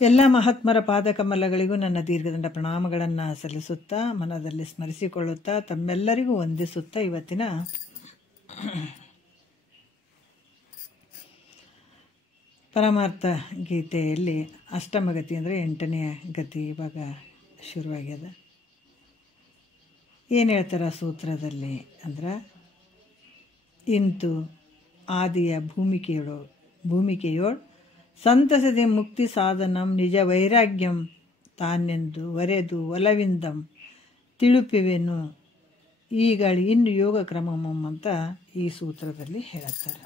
ಎಲ್ಲ ಮಹಾತ್ಮರ ಪಾದಕಮಲಗಳಿಗೂ ನನ್ನ ದೀರ್ಘದಂಡ ಪ್ರಣಾಮಗಳನ್ನು ಸಲ್ಲಿಸುತ್ತಾ ಮನದಲ್ಲಿ ಸ್ಮರಿಸಿಕೊಳ್ಳುತ್ತಾ ತಮ್ಮೆಲ್ಲರಿಗೂ ವಂದಿಸುತ್ತಾ ಇವತ್ತಿನ ಪರಮಾರ್ಥ ಗೀತೆಯಲ್ಲಿ ಅಷ್ಟಮಗತಿ ಅಂದರೆ 8ನೇ ಗತಿ ಇವಾಗ ಶುರುವಾಗ್ಯದ. ಏನು ಹೇಳ್ತಾರೆ ಸೂತ್ರದಲ್ಲಿ ಅಂದ್ರೆ, ಇಂತು ಆದಿಯ ಭೂಮಿಕೆಯೋಳ್ ಸಂತಸದೆ ಮುಕ್ತಿ ಸಾಧನಂ ನಿಜ ವೈರಾಗ್ಯಂ ತಾನೆಂದು ವರೆದು ಒಲವಿಂದಂ ತಿಳುಪುವೆನು ಈಗಳು ಇನ್ನು ಯೋಗ ಕ್ರಮಮಂ ಅಂತ ಈ ಸೂತ್ರದಲ್ಲಿ ಹೇಳುತ್ತಾರೆ.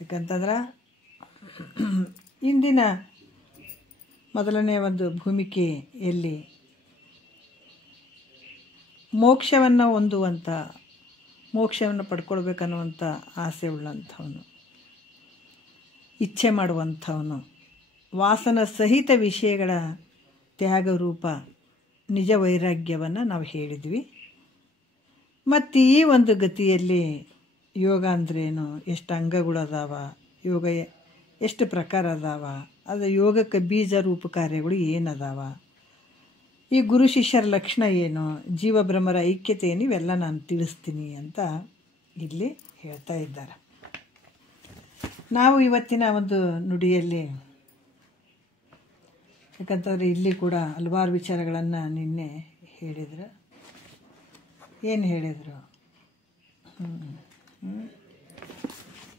ಯಾಕಂತಂದ್ರೆ ಇಂದಿನ ಮೊದಲನೇ ಒಂದು ಭೂಮಿಕೆಯಲ್ಲಿ ಮೋಕ್ಷವನ್ನು ಪಡ್ಕೊಳ್ಬೇಕನ್ನುವಂಥ ಆಸೆ ಉಳ್ಳಂಥವನು, ಇಚ್ಛೆ ಮಾಡುವಂಥವನು, ವಾಸನ ಸಹಿತ ವಿಷಯಗಳ ತ್ಯಾಗರೂಪ ನಿಜ ವೈರಾಗ್ಯವನ್ನು ನಾವು ಹೇಳಿದ್ವಿ. ಮತ್ತು ಈ ಒಂದು ಗತಿಯಲ್ಲಿ ಯೋಗ ಅಂದ್ರೇನು, ಎಷ್ಟು ಅಂಗಗಳದಾವ, ಯೋಗ ಎಷ್ಟು ಪ್ರಕಾರ ಅದಾವ, ಅದು ಯೋಗಕ್ಕೆ ಬೀಜ ರೂಪ ಕಾರ್ಯಗಳು ಏನದಾವ, ಈ ಗುರು ಶಿಷ್ಯರ ಲಕ್ಷಣ ಏನು, ಜೀವಬ್ರಹ್ಮರ ಐಕ್ಯತೆ ಏನು, ಇವೆಲ್ಲ ನಾನು ತಿಳಿಸ್ತೀನಿ ಅಂತ ಇಲ್ಲಿ ಹೇಳ್ತಾ ಇದ್ದಾರೆ. ನಾವು ಇವತ್ತಿನ ಒಂದು ನುಡಿಯಲ್ಲಿ, ಯಾಕಂತಂದರೆ ಇಲ್ಲಿ ಕೂಡ ಹಲವಾರು ವಿಚಾರಗಳನ್ನು ನಿನ್ನೆ ಹೇಳಿದರು. ಏನು ಹೇಳಿದರು?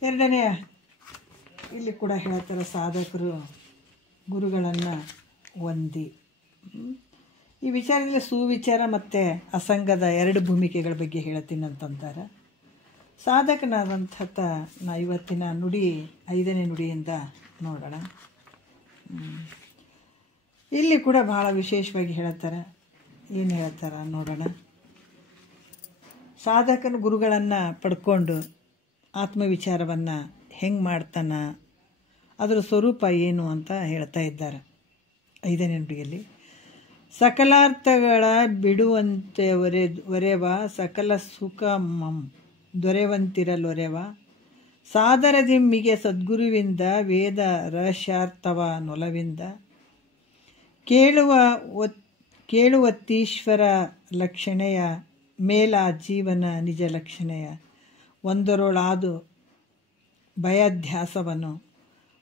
ಎರಡನೆಯ ಇಲ್ಲಿ ಕೂಡ ಹೇಳ್ತಾರೆ, ಸಾಧಕರು ಗುರುಗಳನ್ನು ಹೊಂದಿ. ಈ ವಿಚಾರದಲ್ಲಿ ಸುವಿಚಾರ ಮತ್ತು ಅಸಂಗದ 2 ಭೂಮಿಕೆಗಳ ಬಗ್ಗೆ ಹೇಳ್ತೀನಿ ಅಂತಂತಾರೆ. ಸಾಧಕನಾದಂಥ ನಾ ಇವತ್ತಿನ ನುಡಿ 5ನೇ ನುಡಿಯಿಂದ ನೋಡೋಣ. ಇಲ್ಲಿ ಕೂಡ ಭಾಳ ವಿಶೇಷವಾಗಿ ಹೇಳ್ತಾರೆ. ಏನು ಹೇಳ್ತಾರೆ ನೋಡೋಣ. ಸಾಧಕನ ಗುರುಗಳನ್ನು ಪಡ್ಕೊಂಡು ಆತ್ಮವಿಚಾರವನ್ನು ಹೆಂಗೆ ಮಾಡ್ತಾನ, ಅದರ ಸ್ವರೂಪ ಏನು ಅಂತ ಹೇಳ್ತಾ ಇದ್ದಾರೆ 5ನೇ ನುಡಿಯಲ್ಲಿ. ಸಕಲಾರ್ಥಗಳ ಬಿಡುವಂತೆ ಒರೆವ ಸಕಲ ಸುಖ ದೊರೆವಂತಿರಲೊರೆವ ಸಾದರದಿಮ್ಮಿಗೆ ಸದ್ಗುರುವಿಂದ ವೇದ ರಹಸ್ಯಾರ್ಥವ ನೊಲವಿಂದ ಕೇಳುವತ್ತೀಶ್ವರ ಲಕ್ಷಣೆಯ ಮೇಲ ಜೀವನ ನಿಜ ಲಕ್ಷಣೆಯ ಒಂದರೊಳಾದು ಭಯಾಧ್ಯಾಸವನ್ನು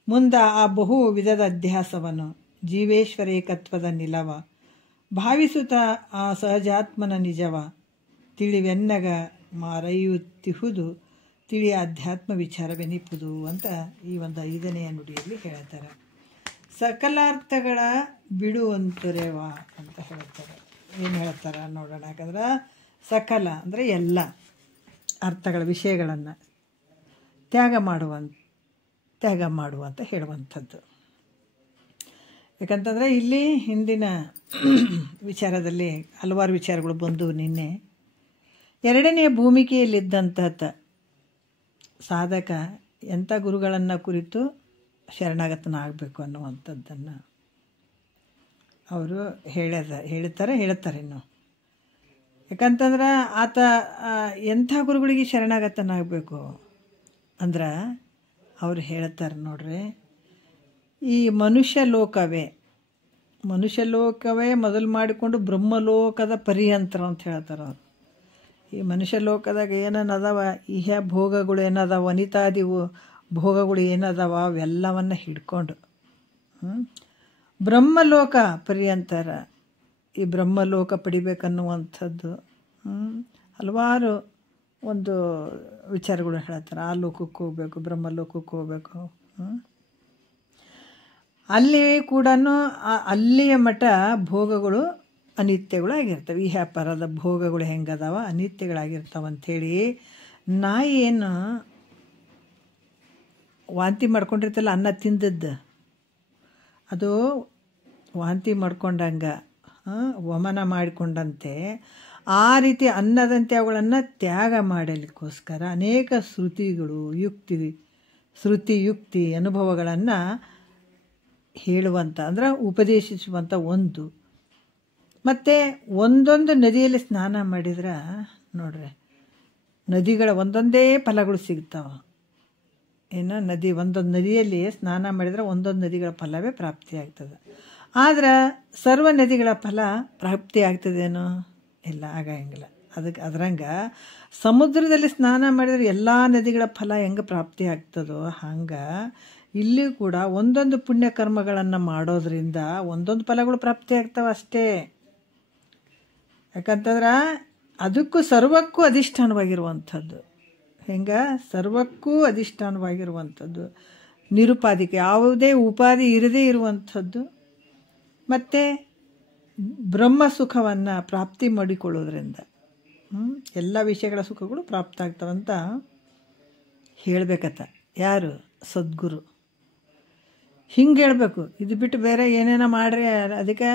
ಮುಂದ ಆ ಬಹು ವಿಧದ ಅಧ್ಯಾಸವನ್ನು ಜೀವೇಶ್ವರೇಕತ್ವದ ನಿಲವ ಭಾವಿಸುತ್ತ ಆ ಸಹಜಾತ್ಮನ ನಿಜವ ತಿಳಿವೆನ್ನಗ ಮಾರಯುತ್ತಿಹುದು ತಿಳಿ ಅಧ್ಯಾತ್ಮ ವಿಚಾರವೆನಿಪುದು ಅಂತ ಈ ಒಂದು 5ನೇ ನುಡಿಯಲ್ಲಿ ಹೇಳ್ತಾರೆ. ಸಕಲಾರ್ಥಗಳ ಬಿಡುವಂತೊರೆವ ಅಂತ ಹೇಳ್ತಾರೆ. ಏನು ಹೇಳ್ತಾರೆ ನೋಡೋಣ. ಯಾಕಂದ್ರೆ ಸಕಲ ಅಂದರೆ ಎಲ್ಲ ಅರ್ಥಗಳ ವಿಷಯಗಳನ್ನು ತ್ಯಾಗ ಮಾಡುವಂತ ಹೇಳುವಂಥದ್ದು. ಯಾಕಂತಂದರೆ ಇಲ್ಲಿ ಹಿಂದಿನ ವಿಚಾರದಲ್ಲಿ ಹಲವಾರು ವಿಚಾರಗಳು ಬಂದು ನಿನ್ನೆ 2ನೇ ಭೂಮಿಕೆಯಲ್ಲಿದ್ದಂಥ ಸಾಧಕ ಎಂಥ ಗುರುಗಳನ್ನು ಕುರಿತು ಶರಣಾಗತನಾಗಬೇಕು ಅನ್ನುವಂಥದ್ದನ್ನು ಅವರು ಹೇಳ್ತಾರೆ ಇನ್ನು. ಯಾಕಂತಂದ್ರೆ ಆತ ಎಂಥ ಗುರುಗಳಿಗೆ ಶರಣಾಗತನಾಗಬೇಕು ಅಂದ್ರೆ ಅವ್ರು ಹೇಳ್ತಾರೆ ನೋಡ್ರಿ, ಈ ಮನುಷ್ಯ ಲೋಕವೇ ಮೊದಲು ಮಾಡಿಕೊಂಡು ಬ್ರಹ್ಮಲೋಕದ ಪರ್ಯಂತರ ಅಂತ ಹೇಳ್ತಾರೆ ಅವರು. ಈ ಮನುಷ್ಯ ಲೋಕದಾಗ ಏನನ್ನದಾವ, ಇಹ ಭೋಗಗಳು ಏನದಾವ, ವನಿತಾದಿ ಭೋಗಗಳು ಏನದಾವ, ಅವೆಲ್ಲವನ್ನು ಹಿಡ್ಕೊಂಡು ಬ್ರಹ್ಮಲೋಕ ಪರ್ಯಂತರ ಈ ಬ್ರಹ್ಮಲೋಕ ಪಡಿಬೇಕನ್ನುವಂಥದ್ದು ಹಲವಾರು ಒಂದು ವಿಚಾರಗಳು ಹೇಳ್ತಾರೆ. ಆ ಲೋಕಕ್ಕೆ ಹೋಗ್ಬೇಕು, ಬ್ರಹ್ಮಲೋಕಕ್ಕೆ ಹೋಗ್ಬೇಕು. ಅಲ್ಲಿ ಕೂಡ ಅಲ್ಲಿಯ ಮಠ ಭೋಗಗಳು ಅನಿತ್ಯಗಳು ಆಗಿರ್ತವೆ. ಈ ಪರದ ಭೋಗಗಳು ಹೆಂಗದಾವ, ಅನಿತ್ಯಗಳಾಗಿರ್ತಾವ ಅಂಥೇಳಿ ಏನು ವಾಂತಿ ಮಾಡ್ಕೊಂಡಿರ್ತಲ್ಲ ಅನ್ನ ತಿಂದದ್ದು, ಅದು ವಾಂತಿ ಮಾಡ್ಕೊಂಡಂಗೆ ವಮನ ಮಾಡಿಕೊಂಡಂತೆ ಆ ರೀತಿ ಅನ್ನದಂತೆ ಅವುಗಳನ್ನು ತ್ಯಾಗ ಮಾಡಲಿಕ್ಕೋಸ್ಕರ ಅನೇಕ ಶ್ರುತಿ ಯುಕ್ತಿ ಅನುಭವಗಳನ್ನು ಹೇಳುವಂಥ ಅಂದ್ರೆ ಉಪದೇಶಿಸುವಂಥ ಒಂದು. ಮತ್ತು ಒಂದೊಂದು ನದಿಯಲ್ಲಿ ಸ್ನಾನ ಮಾಡಿದ್ರೆ ನೋಡ್ರಿ, ನದಿಗಳ ಒಂದೊಂದೇ ಫಲಗಳು ಸಿಗ್ತಾವೆ. ಏನು ನದಿ, ಒಂದೊಂದು ನದಿಯಲ್ಲಿ ಸ್ನಾನ ಮಾಡಿದರೆ ಒಂದೊಂದು ನದಿಗಳ ಫಲವೇ ಪ್ರಾಪ್ತಿಯಾಗ್ತದೆ. ಆದ್ರೆ ಸರ್ವ ನದಿಗಳ ಫಲ ಪ್ರಾಪ್ತಿ ಆಗ್ತದೇನೋ? ಇಲ್ಲ, ಆಗಂಗಿಲ್ಲ. ಅದರಂಗೆ ಸಮುದ್ರದಲ್ಲಿ ಸ್ನಾನ ಮಾಡಿದರೆ ಎಲ್ಲ ನದಿಗಳ ಫಲ ಹೆಂಗೆ ಪ್ರಾಪ್ತಿ ಆಗ್ತದೋ ಹಂಗೆ ಇಲ್ಲಿ ಕೂಡ ಒಂದೊಂದು ಪುಣ್ಯಕರ್ಮಗಳನ್ನು ಮಾಡೋದ್ರಿಂದ ಒಂದೊಂದು ಫಲಗಳು ಪ್ರಾಪ್ತಿ ಆಗ್ತವೆ ಅಷ್ಟೇ. ಯಾಕಂತಂದ್ರೆ ಅದಕ್ಕೂ ಸರ್ವಕ್ಕೂ ಅಧಿಷ್ಠಾನವಾಗಿರುವಂಥದ್ದು. ಹೆಂಗೆ? ಸರ್ವಕ್ಕೂ ಅಧಿಷ್ಠಾನವಾಗಿರುವಂಥದ್ದು, ನಿರುಪಾಧಿಕ, ಯಾವುದೇ ಉಪಾಧಿ ಇರದೇ ಇರುವಂಥದ್ದು. ಮತ್ತು ಬ್ರಹ್ಮ ಸುಖವನ್ನು ಪ್ರಾಪ್ತಿ ಮಾಡಿಕೊಳ್ಳೋದ್ರಿಂದ ಎಲ್ಲ ವಿಷಯಗಳ ಸುಖಗಳು ಪ್ರಾಪ್ತ ಆಗ್ತವಂತ ಹೇಳಬೇಕತ್ತ. ಯಾರು? ಸದ್ಗುರು. ಹಿಂಗೆ ಹೇಳಬೇಕು. ಇದು ಬಿಟ್ಟು ಬೇರೆ ಏನೇನೋ ಮಾಡ್ರಿ, ಅದಕ್ಕೆ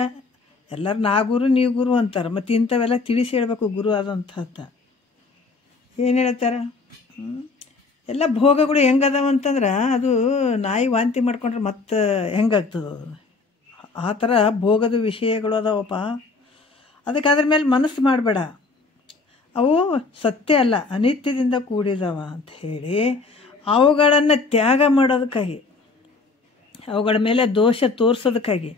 ಎಲ್ಲರೂ ನಾ ಗುರು ನೀವು ಗುರು ಅಂತಾರೆ. ಮತ್ತು ಇಂಥವೆಲ್ಲ ತಿಳಿಸಿ ಹೇಳಬೇಕು ಗುರು ಆದಂಥ. ಏನು ಹೇಳ್ತಾರೆ? ಎಲ್ಲ ಭೋಗಗಳು ಹೆಂಗದಾವ ಅಂತಂದ್ರೆ ಅದು ನಾಯಿ ವಾಂತಿ ಮಾಡ್ಕೊಂಡ್ರೆ ಮತ್ತೆ ಹೆಂಗಾಗ್ತದೆ ಅದು, ಆ ಥರ ಭೋಗದ ವಿಷಯಗಳು ಅದಾವಪ್ಪ. ಅದಕ್ಕೆ ಅದ್ರ ಮೇಲೆ ಮನಸ್ಸು ಮಾಡಬೇಡ. ಅವು ಸತ್ಯ ಅಲ್ಲ, ಅನಿತ್ಯದಿಂದ ಕೂಡಿದಾವ ಅಂತ ಹೇಳಿ ಅವುಗಳನ್ನು ತ್ಯಾಗ ಮಾಡೋದಕ್ಕಾಗಿ, ಅವುಗಳ ಮೇಲೆ ದೋಷ ತೋರಿಸೋದಕ್ಕಾಗಿ,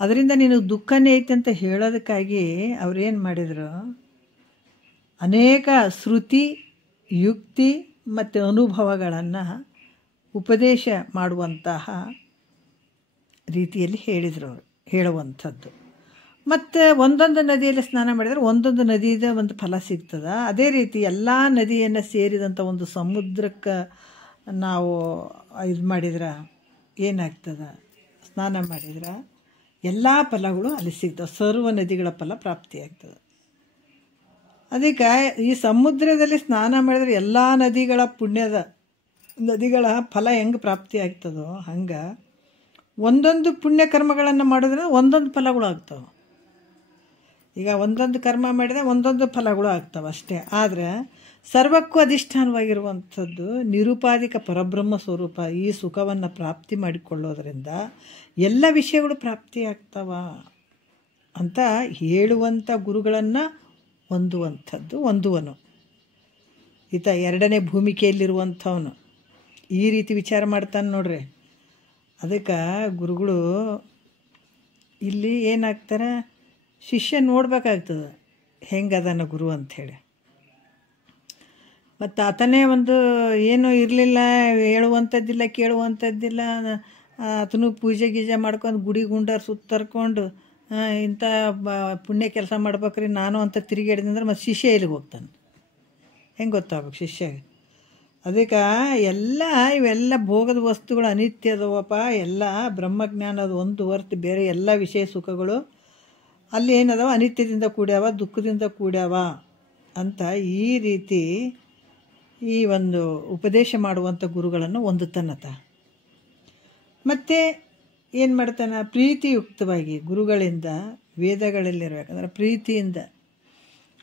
ಅದರಿಂದ ನಿನಗೆ ದುಃಖನೇ ಐತೆ ಅಂತ ಹೇಳೋದಕ್ಕಾಗಿ ಅವ್ರೇನು ಮಾಡಿದರು? ಅನೇಕ ಶ್ರುತಿ, ಯುಕ್ತಿ ಮತ್ತು ಅನುಭವಗಳನ್ನು ಉಪದೇಶ ಮಾಡುವಂತಹ ರೀತಿಯಲ್ಲಿ ಹೇಳಿದರು ಅವರು, ಹೇಳುವಂಥದ್ದು. ಮತ್ತು ಒಂದೊಂದು ನದಿಯಲ್ಲಿ ಸ್ನಾನ ಮಾಡಿದರೆ ಒಂದೊಂದು ನದಿಯಿಂದ ಒಂದು ಫಲ ಸಿಗ್ತದೆ. ಅದೇ ರೀತಿ ಎಲ್ಲ ನದಿಯನ್ನು ಸೇರಿದಂಥ ಒಂದು ಸಮುದ್ರಕ್ಕೆ ನಾವು ಇದು ಮಾಡಿದ್ರೆ ಏನಾಗ್ತದೆ? ಸ್ನಾನ ಮಾಡಿದ್ರೆ ಎಲ್ಲ ಫಲಗಳು ಅಲ್ಲಿ ಸಿಗ್ತವೆ, ಸರ್ವ ನದಿಗಳ ಫಲ ಪ್ರಾಪ್ತಿಯಾಗ್ತದೆ. ಅದಕ್ಕೆ ಈ ಸಮುದ್ರದಲ್ಲಿ ಸ್ನಾನ ಮಾಡಿದ್ರೆ ಎಲ್ಲ ನದಿಗಳ ಪುಣ್ಯದ ನದಿಗಳ ಫಲ ಹೆಂಗೆ ಪ್ರಾಪ್ತಿ ಆಗ್ತದೋ ಹಂಗೆ ಒಂದೊಂದು ಪುಣ್ಯಕರ್ಮಗಳನ್ನು ಮಾಡಿದ್ರೆ ಒಂದೊಂದು ಫಲಗಳು ಆಗ್ತವೆ. ಈಗ ಒಂದೊಂದು ಕರ್ಮ ಮಾಡಿದರೆ ಒಂದೊಂದು ಫಲಗಳು ಆಗ್ತವೆ ಅಷ್ಟೇ. ಆದರೆ ಸರ್ವಕ್ಕೂ ಅಧಿಷ್ಠಾನವಾಗಿರುವಂಥದ್ದು ನಿರುಪಾಧಿಕ ಪರಬ್ರಹ್ಮ ಸ್ವರೂಪ ಈ ಸುಖವನ್ನು ಪ್ರಾಪ್ತಿ ಮಾಡಿಕೊಳ್ಳೋದ್ರಿಂದ ಎಲ್ಲ ವಿಷಯಗಳು ಪ್ರಾಪ್ತಿಯಾಗ್ತವ ಅಂತ ಹೇಳುವಂಥ ಗುರುಗಳನ್ನು ಹೊಂದುವಂಥದ್ದು ಹೊಂದುವನು. ಈತ ಎರಡನೇ ಭೂಮಿಕೆಯಲ್ಲಿರುವಂಥವನು ಈ ರೀತಿ ವಿಚಾರ ಮಾಡ್ತಾನೆ ನೋಡ್ರಿ. ಅದಕ್ಕೆ ಗುರುಗಳು ಇಲ್ಲಿ ಏನಾಗ್ತಾರೆ? ಶಿಷ್ಯ ನೋಡ್ಬೇಕಾಗ್ತದೆ ಹೆಂಗದನ ಗುರು ಅಂಥೇಳಿ. ಮತ್ತು ಆತನೇ ಒಂದು ಏನೂ ಇರಲಿಲ್ಲ, ಹೇಳುವಂಥದ್ದಿಲ್ಲ, ಕೇಳುವಂಥದ್ದಿಲ್ಲ. ಆತನು ಪೂಜೆ ಗೀಜೆ ಮಾಡ್ಕೊಂಡು ಗುಡಿ ಗುಂಡಾರು ಸುತ್ತರ್ಕೊಂಡು ಇಂಥ ಪುಣ್ಯ ಕೆಲಸ ಮಾಡ್ಬೇಕ್ರಿ ನಾನು ಅಂತ ತಿರುಗಾಡಿದಂದ್ರೆ ಮತ್ತು ಶಿಷ್ಯ ಎಲ್ಲಿಗೆ ಹೋಗ್ತಾನೆ? ಹೆಂಗೆ ಗೊತ್ತಾಗ್ಬೇಕು ಶಿಷ್ಯಗೆ? ಅದಕ್ಕೆ ಇವೆಲ್ಲ ಭೋಗದ ವಸ್ತುಗಳು ಅನಿತ್ಯ ಅದಾವಪ್ಪ. ಎಲ್ಲ ಬ್ರಹ್ಮಜ್ಞಾನದ ಒಂದು ಹೊರತು ಬೇರೆ ಎಲ್ಲ ವಿಷಯ ಸುಖಗಳು ಅಲ್ಲಿ ಏನದಾವ? ಅನಿತ್ಯದಿಂದ ಕೂಡ್ಯಾವ, ದುಃಖದಿಂದ ಕೂಡ್ಯಾವ ಅಂತ ಈ ರೀತಿ ಈ ಒಂದು ಉಪದೇಶ ಮಾಡುವಂಥ ಗುರುಗಳನ್ನು ಹೊಂದುತ್ತಾನತ. ಮತ್ತು ಏನು ಮಾಡ್ತಾನೆ? ಪ್ರೀತಿಯುಕ್ತವಾಗಿ ಗುರುಗಳಿಂದ ವೇದಗಳಲ್ಲಿರ್ಬೇಕಂದ್ರೆ ಪ್ರೀತಿಯಿಂದ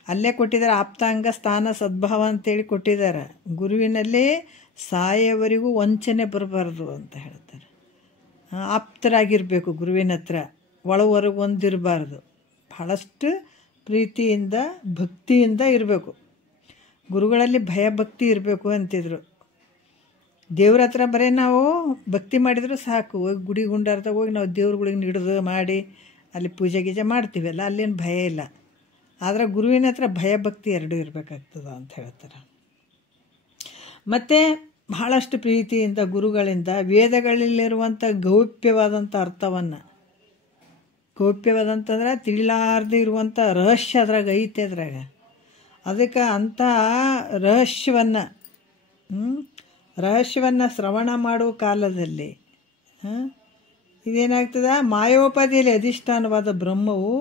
ಅಲ್ಲೇ ಕೊಟ್ಟಿದ್ದಾರೆ. ಆಪ್ತಾಂಗ ಸ್ಥಾನ ಸದ್ಭಾವ ಅಂತೇಳಿ ಕೊಟ್ಟಿದ್ದಾರೆ. ಗುರುವಿನಲ್ಲೇ ಸಾಯವರಿಗೂ ವಂಚನೆ ಬರಬಾರ್ದು ಅಂತ ಹೇಳ್ತಾರೆ. ಆಪ್ತರಾಗಿರಬೇಕು ಗುರುವಿನ ಹತ್ರ, ಒಳವರೆಗೂ ಹೊಂದಿರಬಾರ್ದು. ಬಹಳಷ್ಟು ಪ್ರೀತಿಯಿಂದ ಭಕ್ತಿಯಿಂದ ಇರಬೇಕು. ಗುರುಗಳಲ್ಲಿ ಭಯಭಕ್ತಿ ಇರಬೇಕು ಅಂತಿದ್ರು. ದೇವ್ರ ಹತ್ರ ಬರೀ ನಾವು ಭಕ್ತಿ ಮಾಡಿದರೂ ಸಾಕು, ಹೋಗಿ ಗುಡಿ ಗುಂಡಾರ್ದಾಗ ಹೋಗಿ ನಾವು ದೇವ್ರುಗಳಿಗೆ ಹಿಡಿದು ಮಾಡಿ ಅಲ್ಲಿ ಪೂಜೆ ಗೀಜೆ ಮಾಡ್ತೀವಲ್ಲ, ಅಲ್ಲೇನು ಭಯ ಇಲ್ಲ. ಆದರೆ ಗುರುವಿನ ಹತ್ರ ಭಯಭಕ್ತಿ ಎರಡೂ ಇರಬೇಕಾಗ್ತದೆ ಅಂತ ಹೇಳ್ತಾರೆ. ಮತ್ತು ಬಹಳಷ್ಟು ಪ್ರೀತಿಯಿಂದ ಗುರುಗಳಿಂದ ವೇದಗಳಲ್ಲಿರುವಂಥ ಗೌಪ್ಯವಾದಂಥ ಅರ್ಥವನ್ನು, ಗೌಪ್ಯವಾದಂತಂದ್ರೆ ತಿಳಿಲಾರದೆ ಇರುವಂಥ ರಹಸ್ಯ ಅದ್ರಾಗ ಐತೆ. ಅದ್ರಾಗ ಅದಕ್ಕೆ ಅಂಥ ರಹಸ್ಯವನ್ನು ಶ್ರವಣ ಮಾಡುವ ಕಾಲದಲ್ಲಿ ಇದೇನಾಗ್ತದೆ? ಮಾಯೋಪಾದಿಯಲ್ಲಿ ಅಧಿಷ್ಠಾನವಾದ ಬ್ರಹ್ಮವು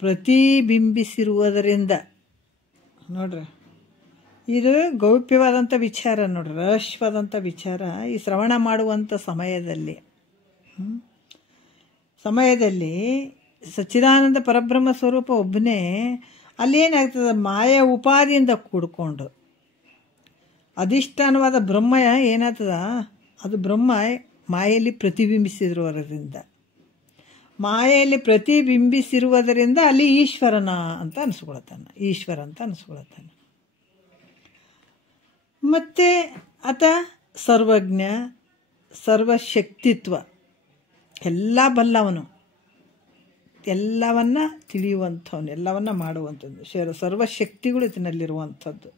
ಪ್ರತಿಬಿಂಬಿಸಿರುವುದರಿಂದ ನೋಡ್ರಿ, ಇದು ಗೌಪ್ಯವಾದಂಥ ವಿಚಾರ ನೋಡ್ರಿ, ರಹಸ್ಯವಾದಂಥ ವಿಚಾರ. ಈ ಶ್ರವಣ ಮಾಡುವಂಥ ಸಮಯದಲ್ಲಿ ಸಚ್ಚಿದಾನಂದ ಪರಬ್ರಹ್ಮ ಸ್ವರೂಪ ಒಬ್ಬನೇ. ಅಲ್ಲೇನಾಗ್ತದೆ? ಮಾಯ ಉಪಾದಿಯಿಂದ ಕೂಡ್ಕೊಂಡು ಅಧಿಷ್ಠಾನವಾದ ಬ್ರಹ್ಮ ಏನಾಗ್ತದ? ಅದು ಬ್ರಹ್ಮ ಮಾಯೆಯಲ್ಲಿ ಪ್ರತಿಬಿಂಬಿಸಿರುವುದರಿಂದ, ಮಾಯೆಯಲ್ಲಿ ಪ್ರತಿಬಿಂಬಿಸಿರುವುದರಿಂದ ಅಲ್ಲಿ ಈಶ್ವರನ ಅಂತ ಅನಿಸ್ಕೊಳ್ತಾನೆ, ಈಶ್ವರ ಅಂತ ಅನಿಸ್ಕೊಳ್ತಾನೆ. ಮತ್ತು ಆತ ಸರ್ವಜ್ಞ, ಸರ್ವಶಕ್ತಿತ್ವ, ಎಲ್ಲ ಬಲ್ಲವನು, ಎಲ್ಲವನ್ನ ತಿಳಿಯುವಂಥವನು, ಎಲ್ಲವನ್ನ ಮಾಡುವಂಥದ್ದು, ಸರ್ವಶಕ್ತಿಗಳು ಇದನ್ನಲ್ಲಿರುವಂಥದ್ದು.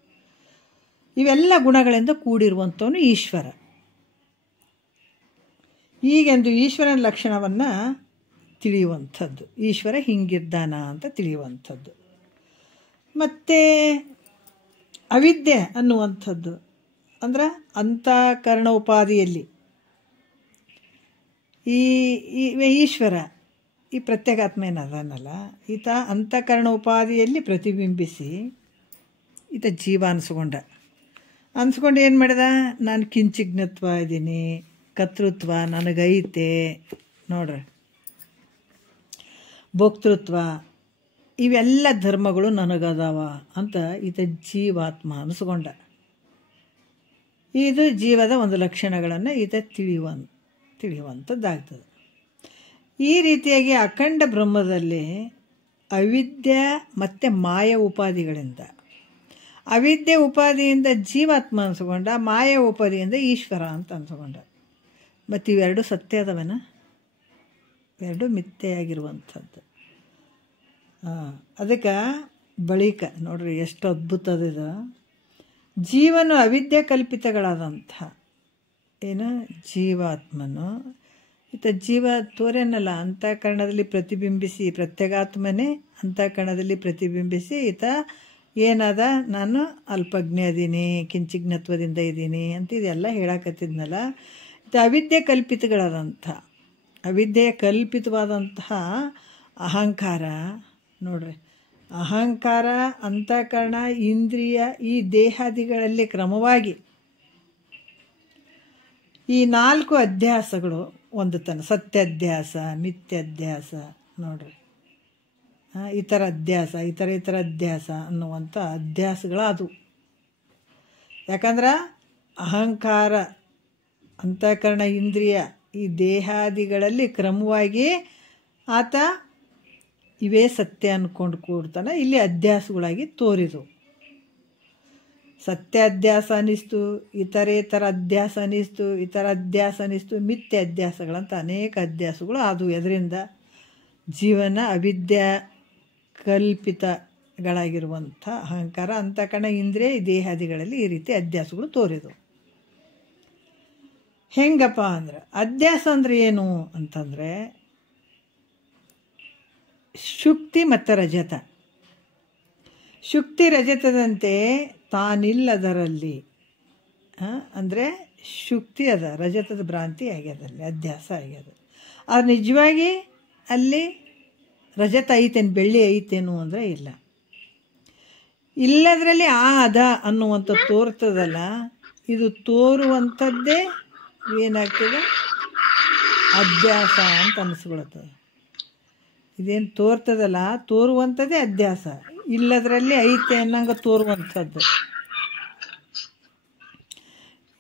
ಇವೆಲ್ಲ ಗುಣಗಳಿಂದ ಕೂಡಿರುವಂಥವನು ಈಶ್ವರ. ಹೀಗೆಂದು ಈಶ್ವರನ ಲಕ್ಷಣವನ್ನು ತಿಳಿಯುವಂಥದ್ದು, ಈಶ್ವರ ಹಿಂಗಿದ್ದಾನ ಅಂತ ತಿಳಿಯುವಂಥದ್ದು. ಮತ್ತು ಅವಿದ್ಯೆ ಅನ್ನುವಂಥದ್ದು ಅಂದ್ರೆ ಅಂತಃಕರಣ ಉಪಾಧಿಯಲ್ಲಿ ಈ ಈಶ್ವರ, ಈ ಪ್ರತ್ಯೇಗಾತ್ಮ ಏನದನಲ್ಲ, ಈತ ಅಂತಃಕರಣ ಉಪಾಧಿಯಲ್ಲಿ ಪ್ರತಿಬಿಂಬಿಸಿ ಈತ ಜೀವ ಅನ್ಸ್ಕೊಂಡು ಏನು ಮಾಡಿದ, ನಾನು ಕಿಂಚಿಜ್ಞತ್ವ ಇದ್ದೀನಿ, ಕರ್ತೃತ್ವ ನನಗೈತೆ ನೋಡ್ರಿ, ಭೋಕ್ತೃತ್ವ, ಇವೆಲ್ಲ ಧರ್ಮಗಳು ನನಗದಾವ ಅಂತ ಈತ ಜೀವಾತ್ಮ ಅನಿಸ್ಕೊಂಡ. ಇದು ಜೀವದ ಒಂದು ಲಕ್ಷಣಗಳನ್ನು ಈತ ತಿಳಿಯುವಂಥದ್ದಾಗ್ತದೆ. ಈ ರೀತಿಯಾಗಿ ಅಖಂಡ ಬ್ರಹ್ಮದಲ್ಲಿ ಅವಿದ್ಯೆ ಮತ್ತು ಮಾಯ ಉಪಾಧಿಗಳಿಂದ, ಅವಿದ್ಯೆ ಉಪಾಧಿಯಿಂದ ಜೀವಾತ್ಮ ಅನ್ಸ್ಕೊಂಡ, ಮಾಯ ಉಪಾಧಿಯಿಂದ ಈಶ್ವರ ಅಂತ ಅನ್ಸ್ಕೊಂಡ. ಮತ್ತು ಇವೆರಡು ಸತ್ಯ ಅದವೇನ? ಎರಡು ಮಿಥ್ಯೆಯಾಗಿರುವಂಥದ್ದು. ಅದಕ್ಕೆ ಬಳಿಕ ನೋಡ್ರಿ ಎಷ್ಟು ಅದ್ಭುತ ಅದಿದೆ. ಜೀವನು ಅವಿದ್ಯೆ ಕಲ್ಪಿತಗಳಾದಂಥ ಏನು ಜೀವಾತ್ಮನು, ಈತ ಜೀವ ತೋರೇನಲ್ಲ, ಅಂತಃಕರಣದಲ್ಲಿ ಪ್ರತಿಬಿಂಬಿಸಿ, ಪ್ರತ್ಯೇಗಾತ್ಮನೇ ಅಂತಃಕರಣದಲ್ಲಿ ಪ್ರತಿಬಿಂಬಿಸಿ ಈತ ಏನದ, ನಾನು ಅಲ್ಪಜ್ಞ ಇದ್ದೀನಿ, ಕಿಂಚಿಜ್ಞತ್ವದಿಂದ ಇದ್ದೀನಿ ಅಂತ ಇದೆಲ್ಲ ಹೇಳಕತ್ತಿದ್ನಲ್ಲ. ಇದು ಅವಿದ್ಯೆ ಕಲ್ಪಿತಗಳಾದಂಥ, ಅವಿದ್ಯೆಯ ಕಲ್ಪಿತವಾದಂತಹ ಅಹಂಕಾರ ನೋಡ್ರಿ, ಅಹಂಕಾರ, ಅಂತಃಕರಣ, ಇಂದ್ರಿಯ, ಈ ದೇಹಾದಿಗಳಲ್ಲಿ ಕ್ರಮವಾಗಿ ಈ 4 ಅಧ್ಯಾಸಗಳು ಹೊಂದುತ್ತಾನೆ. ಸತ್ಯಾಧ್ಯಾಸ, ಮಿಥ್ಯಾಧ್ಯಾಸ ನೋಡ್ರಿ, ಇತರ ಅಧ್ಯಾಸ, ಇತರ ಅಧ್ಯಾಸ ಅನ್ನುವಂಥ ಅಧ್ಯಾಸಗಳು ಅದು. ಯಾಕಂದ್ರೆ ಅಹಂಕಾರ, ಅಂತಃಕರಣ, ಇಂದ್ರಿಯ, ಈ ದೇಹಾದಿಗಳಲ್ಲಿ ಕ್ರಮವಾಗಿ ಆತ ಇವೇ ಸತ್ಯ ಅಂದ್ಕೊಂಡು ಕೂಡ್ತಾನೆ. ಇಲ್ಲಿ ಅಧ್ಯಾಸಗಳಾಗಿ ತೋರಿದವು. ಸತ್ಯಾಧ್ಯಾಸ ಅನ್ನಿಸ್ತು, ಇತರೇತರ ಅಧ್ಯಾಸ ಅನ್ನಿಸ್ತು, ಇತರ ಅಧ್ಯಾಸ ಅನ್ನಿಸ್ತು, ಮಿಥ್ಯ ಅಧ್ಯಾಸಗಳಂತ ಅನೇಕ ಅಧ್ಯಾಸಗಳು ಅದು. ಎದರಿಂದ ಜೀವನ ಅವಿದ್ಯಾ ಕಲ್ಪಿತಗಳಾಗಿರುವಂಥ ಅಹಂಕಾರ, ಅಂತಃಕರಣ, ಇಂದ್ರಿಯ, ದೇಹಾದಿಗಳಲ್ಲಿ ಈ ರೀತಿ ಅಧ್ಯಾಸಗಳು ತೋರಿದವು. ಹೆಂಗಪ್ಪ ಅಂದ್ರೆ, ಅಧ್ಯಾಸ ಅಂದರೆ ಏನು ಅಂತಂದರೆ ಶುಕ್ತಿ ಮತ್ತು ರಜತ. ಶುಕ್ತಿ ರಜತದಂತೆ ತಾನಿಲ್ಲದರಲ್ಲಿ ಅಂದರೆ ಶುಕ್ತಿ ಅದ, ರಜತದ ಭ್ರಾಂತಿ ಆಗ್ಯದಲ್ಲಿ, ಅಧ್ಯಾಸ ಆಗ್ಯದ. ಅದು ನಿಜವಾಗಿ ಅಲ್ಲಿ ರಜತ ಐತೇನು, ಬೆಳ್ಳಿ ಐತೇನು ಅಂದರೆ ಇಲ್ಲ. ಇಲ್ಲದರಲ್ಲಿ ಅದ ಅನ್ನುವಂಥ ತೋರ್ತದಲ್ಲ, ಇದು ತೋರುವಂಥದ್ದೇ ಏನಾಗ್ತದೆ, ಅಧ್ಯಾಸ ಅಂತ ಅನಿಸ್ಕೊಳ್ತದೆ. ಇದೇನು ತೋರ್ತದಲ್ಲ, ತೋರುವಂಥದ್ದೇ ಅಧ್ಯಾಸ. ಇಲ್ಲದರಲ್ಲಿ ಐತೆ ಅನ್ನಂಗೆ ತೋರುವಂಥದ್ದು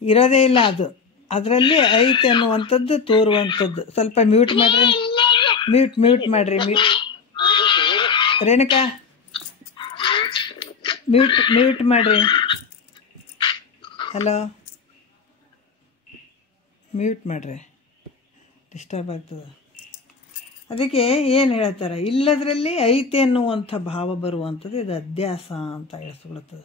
ಇರೋದೇ ಇಲ್ಲ, ಅದು ಅದರಲ್ಲಿ ಐತೆ ಅನ್ನುವಂಥದ್ದು ತೋರುವಂಥದ್ದು. ಸ್ವಲ್ಪ ಮ್ಯೂಟ್ ಮಾಡಿರಿ, ಮ್ಯೂಟ್ ಮಾಡಿರಿ. ರೇಣುಕಾ ಮ್ಯೂಟ್ ಮಾಡಿರಿ. ಹಲೋ, ಮ್ಯೂಟ್ ಮಾಡಿರಿ, ಡಿಸ್ಟರ್ಬ್ ಆಗ್ತದೆ. ಅದಕ್ಕೆ ಏನು ಹೇಳ್ತಾರೆ, ಇಲ್ಲದರಲ್ಲಿ ಐತೆ ಅನ್ನುವಂಥ ಭಾವ ಬರುವಂಥದ್ದು ಇದು ಅಧ್ಯಾಸ ಅಂತ ಹೇಳಿಸ್ಕೊಳ್ತದೆ.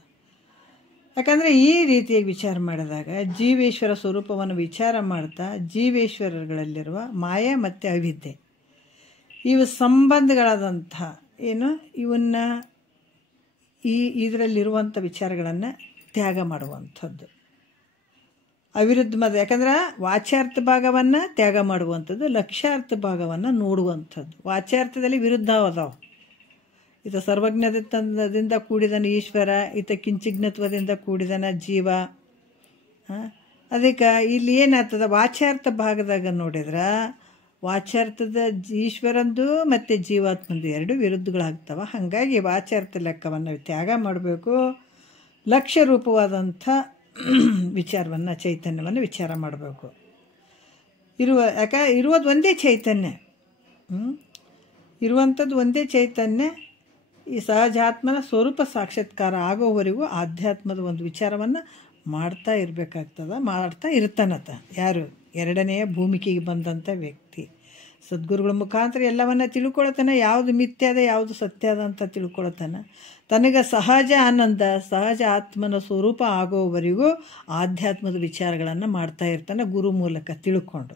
ಯಾಕಂದರೆ ಈ ರೀತಿಯಾಗಿ ವಿಚಾರ ಮಾಡಿದಾಗ ಜೀವೇಶ್ವರ ಸ್ವರೂಪವನ್ನು ವಿಚಾರ ಮಾಡ್ತಾ ಜೀವೇಶ್ವರಗಳಲ್ಲಿರುವ ಮಾಯೆ ಮತ್ತು ಅವಿದ್ಯೆ ಇವು ಸಂಬಂಧಗಳಾದಂಥ ಏನು ಇವನ್ನ ಇದರಲ್ಲಿರುವಂಥ ವಿಚಾರಗಳನ್ನು ತ್ಯಾಗ ಮಾಡುವಂಥದ್ದು ಅವಿರುದ್ಧ ಮತ. ಯಾಕಂದ್ರೆ ವಾಚ್ಯಾರ್ಥ ಭಾಗವನ್ನು ತ್ಯಾಗ ಮಾಡುವಂಥದ್ದು, ಲಕ್ಷ್ಯಾರ್ಥ ಭಾಗವನ್ನು ನೋಡುವಂಥದ್ದು. ವಾಚ್ಯಾರ್ಥದಲ್ಲಿ ವಿರುದ್ಧ ಅದಾವ. ಈತ ಸರ್ವಜ್ಞದಿಂದ ಕೂಡಿದನ ಈಶ್ವರ, ಈತ ಕಿಂಚಿಜ್ಞತ್ವದಿಂದ ಕೂಡಿದನ ಜೀವ. ಅದಕ್ಕೆ ಇಲ್ಲಿ ಏನಾಗ್ತದ, ವಾಚ್ಯಾರ್ಥ ಭಾಗದಾಗ ನೋಡಿದ್ರೆ ವಾಚ್ಯಾರ್ಥದ ಈಶ್ವರಂದು ಮತ್ತು ಜೀವಾತ್ಮಂದು ಎರಡು ವಿರುದ್ಧಗಳಾಗ್ತವೆ. ಹಾಗಾಗಿ ವಾಚ್ಯಾರ್ಥ ಲೆಕ್ಕವನ್ನು ತ್ಯಾಗ ಮಾಡಬೇಕು. ಲಕ್ಷ್ಯ ರೂಪವಾದಂಥ ವಿಚಾರವನ್ನು, ಚೈತನ್ಯವನ್ನು ವಿಚಾರ ಮಾಡಬೇಕು. ಇರುವುದು ಒಂದೇ ಚೈತನ್ಯ, ಇರುವಂಥದ್ದು ಒಂದೇ ಚೈತನ್ಯ. ಈ ಸಹಜಾತ್ಮನ ಸ್ವರೂಪ ಸಾಕ್ಷಾತ್ಕಾರ ಆಗೋವರೆಗೂ ಆಧ್ಯಾತ್ಮದ ಒಂದು ವಿಚಾರವನ್ನು ಮಾಡ್ತಾ ಇರಬೇಕಾಗ್ತದ, ಮಾಡ್ತಾ ಇರ್ತಾನತ. ಯಾರು? ಎರಡನೆಯ ಭೂಮಿಕೆಗೆ ಬಂದಂಥ ವ್ಯಕ್ತಿ ಸದ್ಗುರುಗಳ ಮುಖಾಂತರ ಎಲ್ಲವನ್ನ ತಿಳ್ಕೊಳ್ತಾನೆ. ಯಾವುದು ಮಿಥ್ಯ ಅದ, ಯಾವುದು ಸತ್ಯ ಅದ ಅಂತ ತಿಳ್ಕೊಳ್ತಾನೆ. ತನಗೆ ಸಹಜ ಆನಂದ, ಸಹಜ ಆತ್ಮನ ಸ್ವರೂಪ ಆಗೋವರೆಗೂ ಆಧ್ಯಾತ್ಮದ ವಿಚಾರಗಳನ್ನು ಮಾಡ್ತಾ ಇರ್ತಾನೆ ಗುರು ಮೂಲಕ ತಿಳ್ಕೊಂಡು.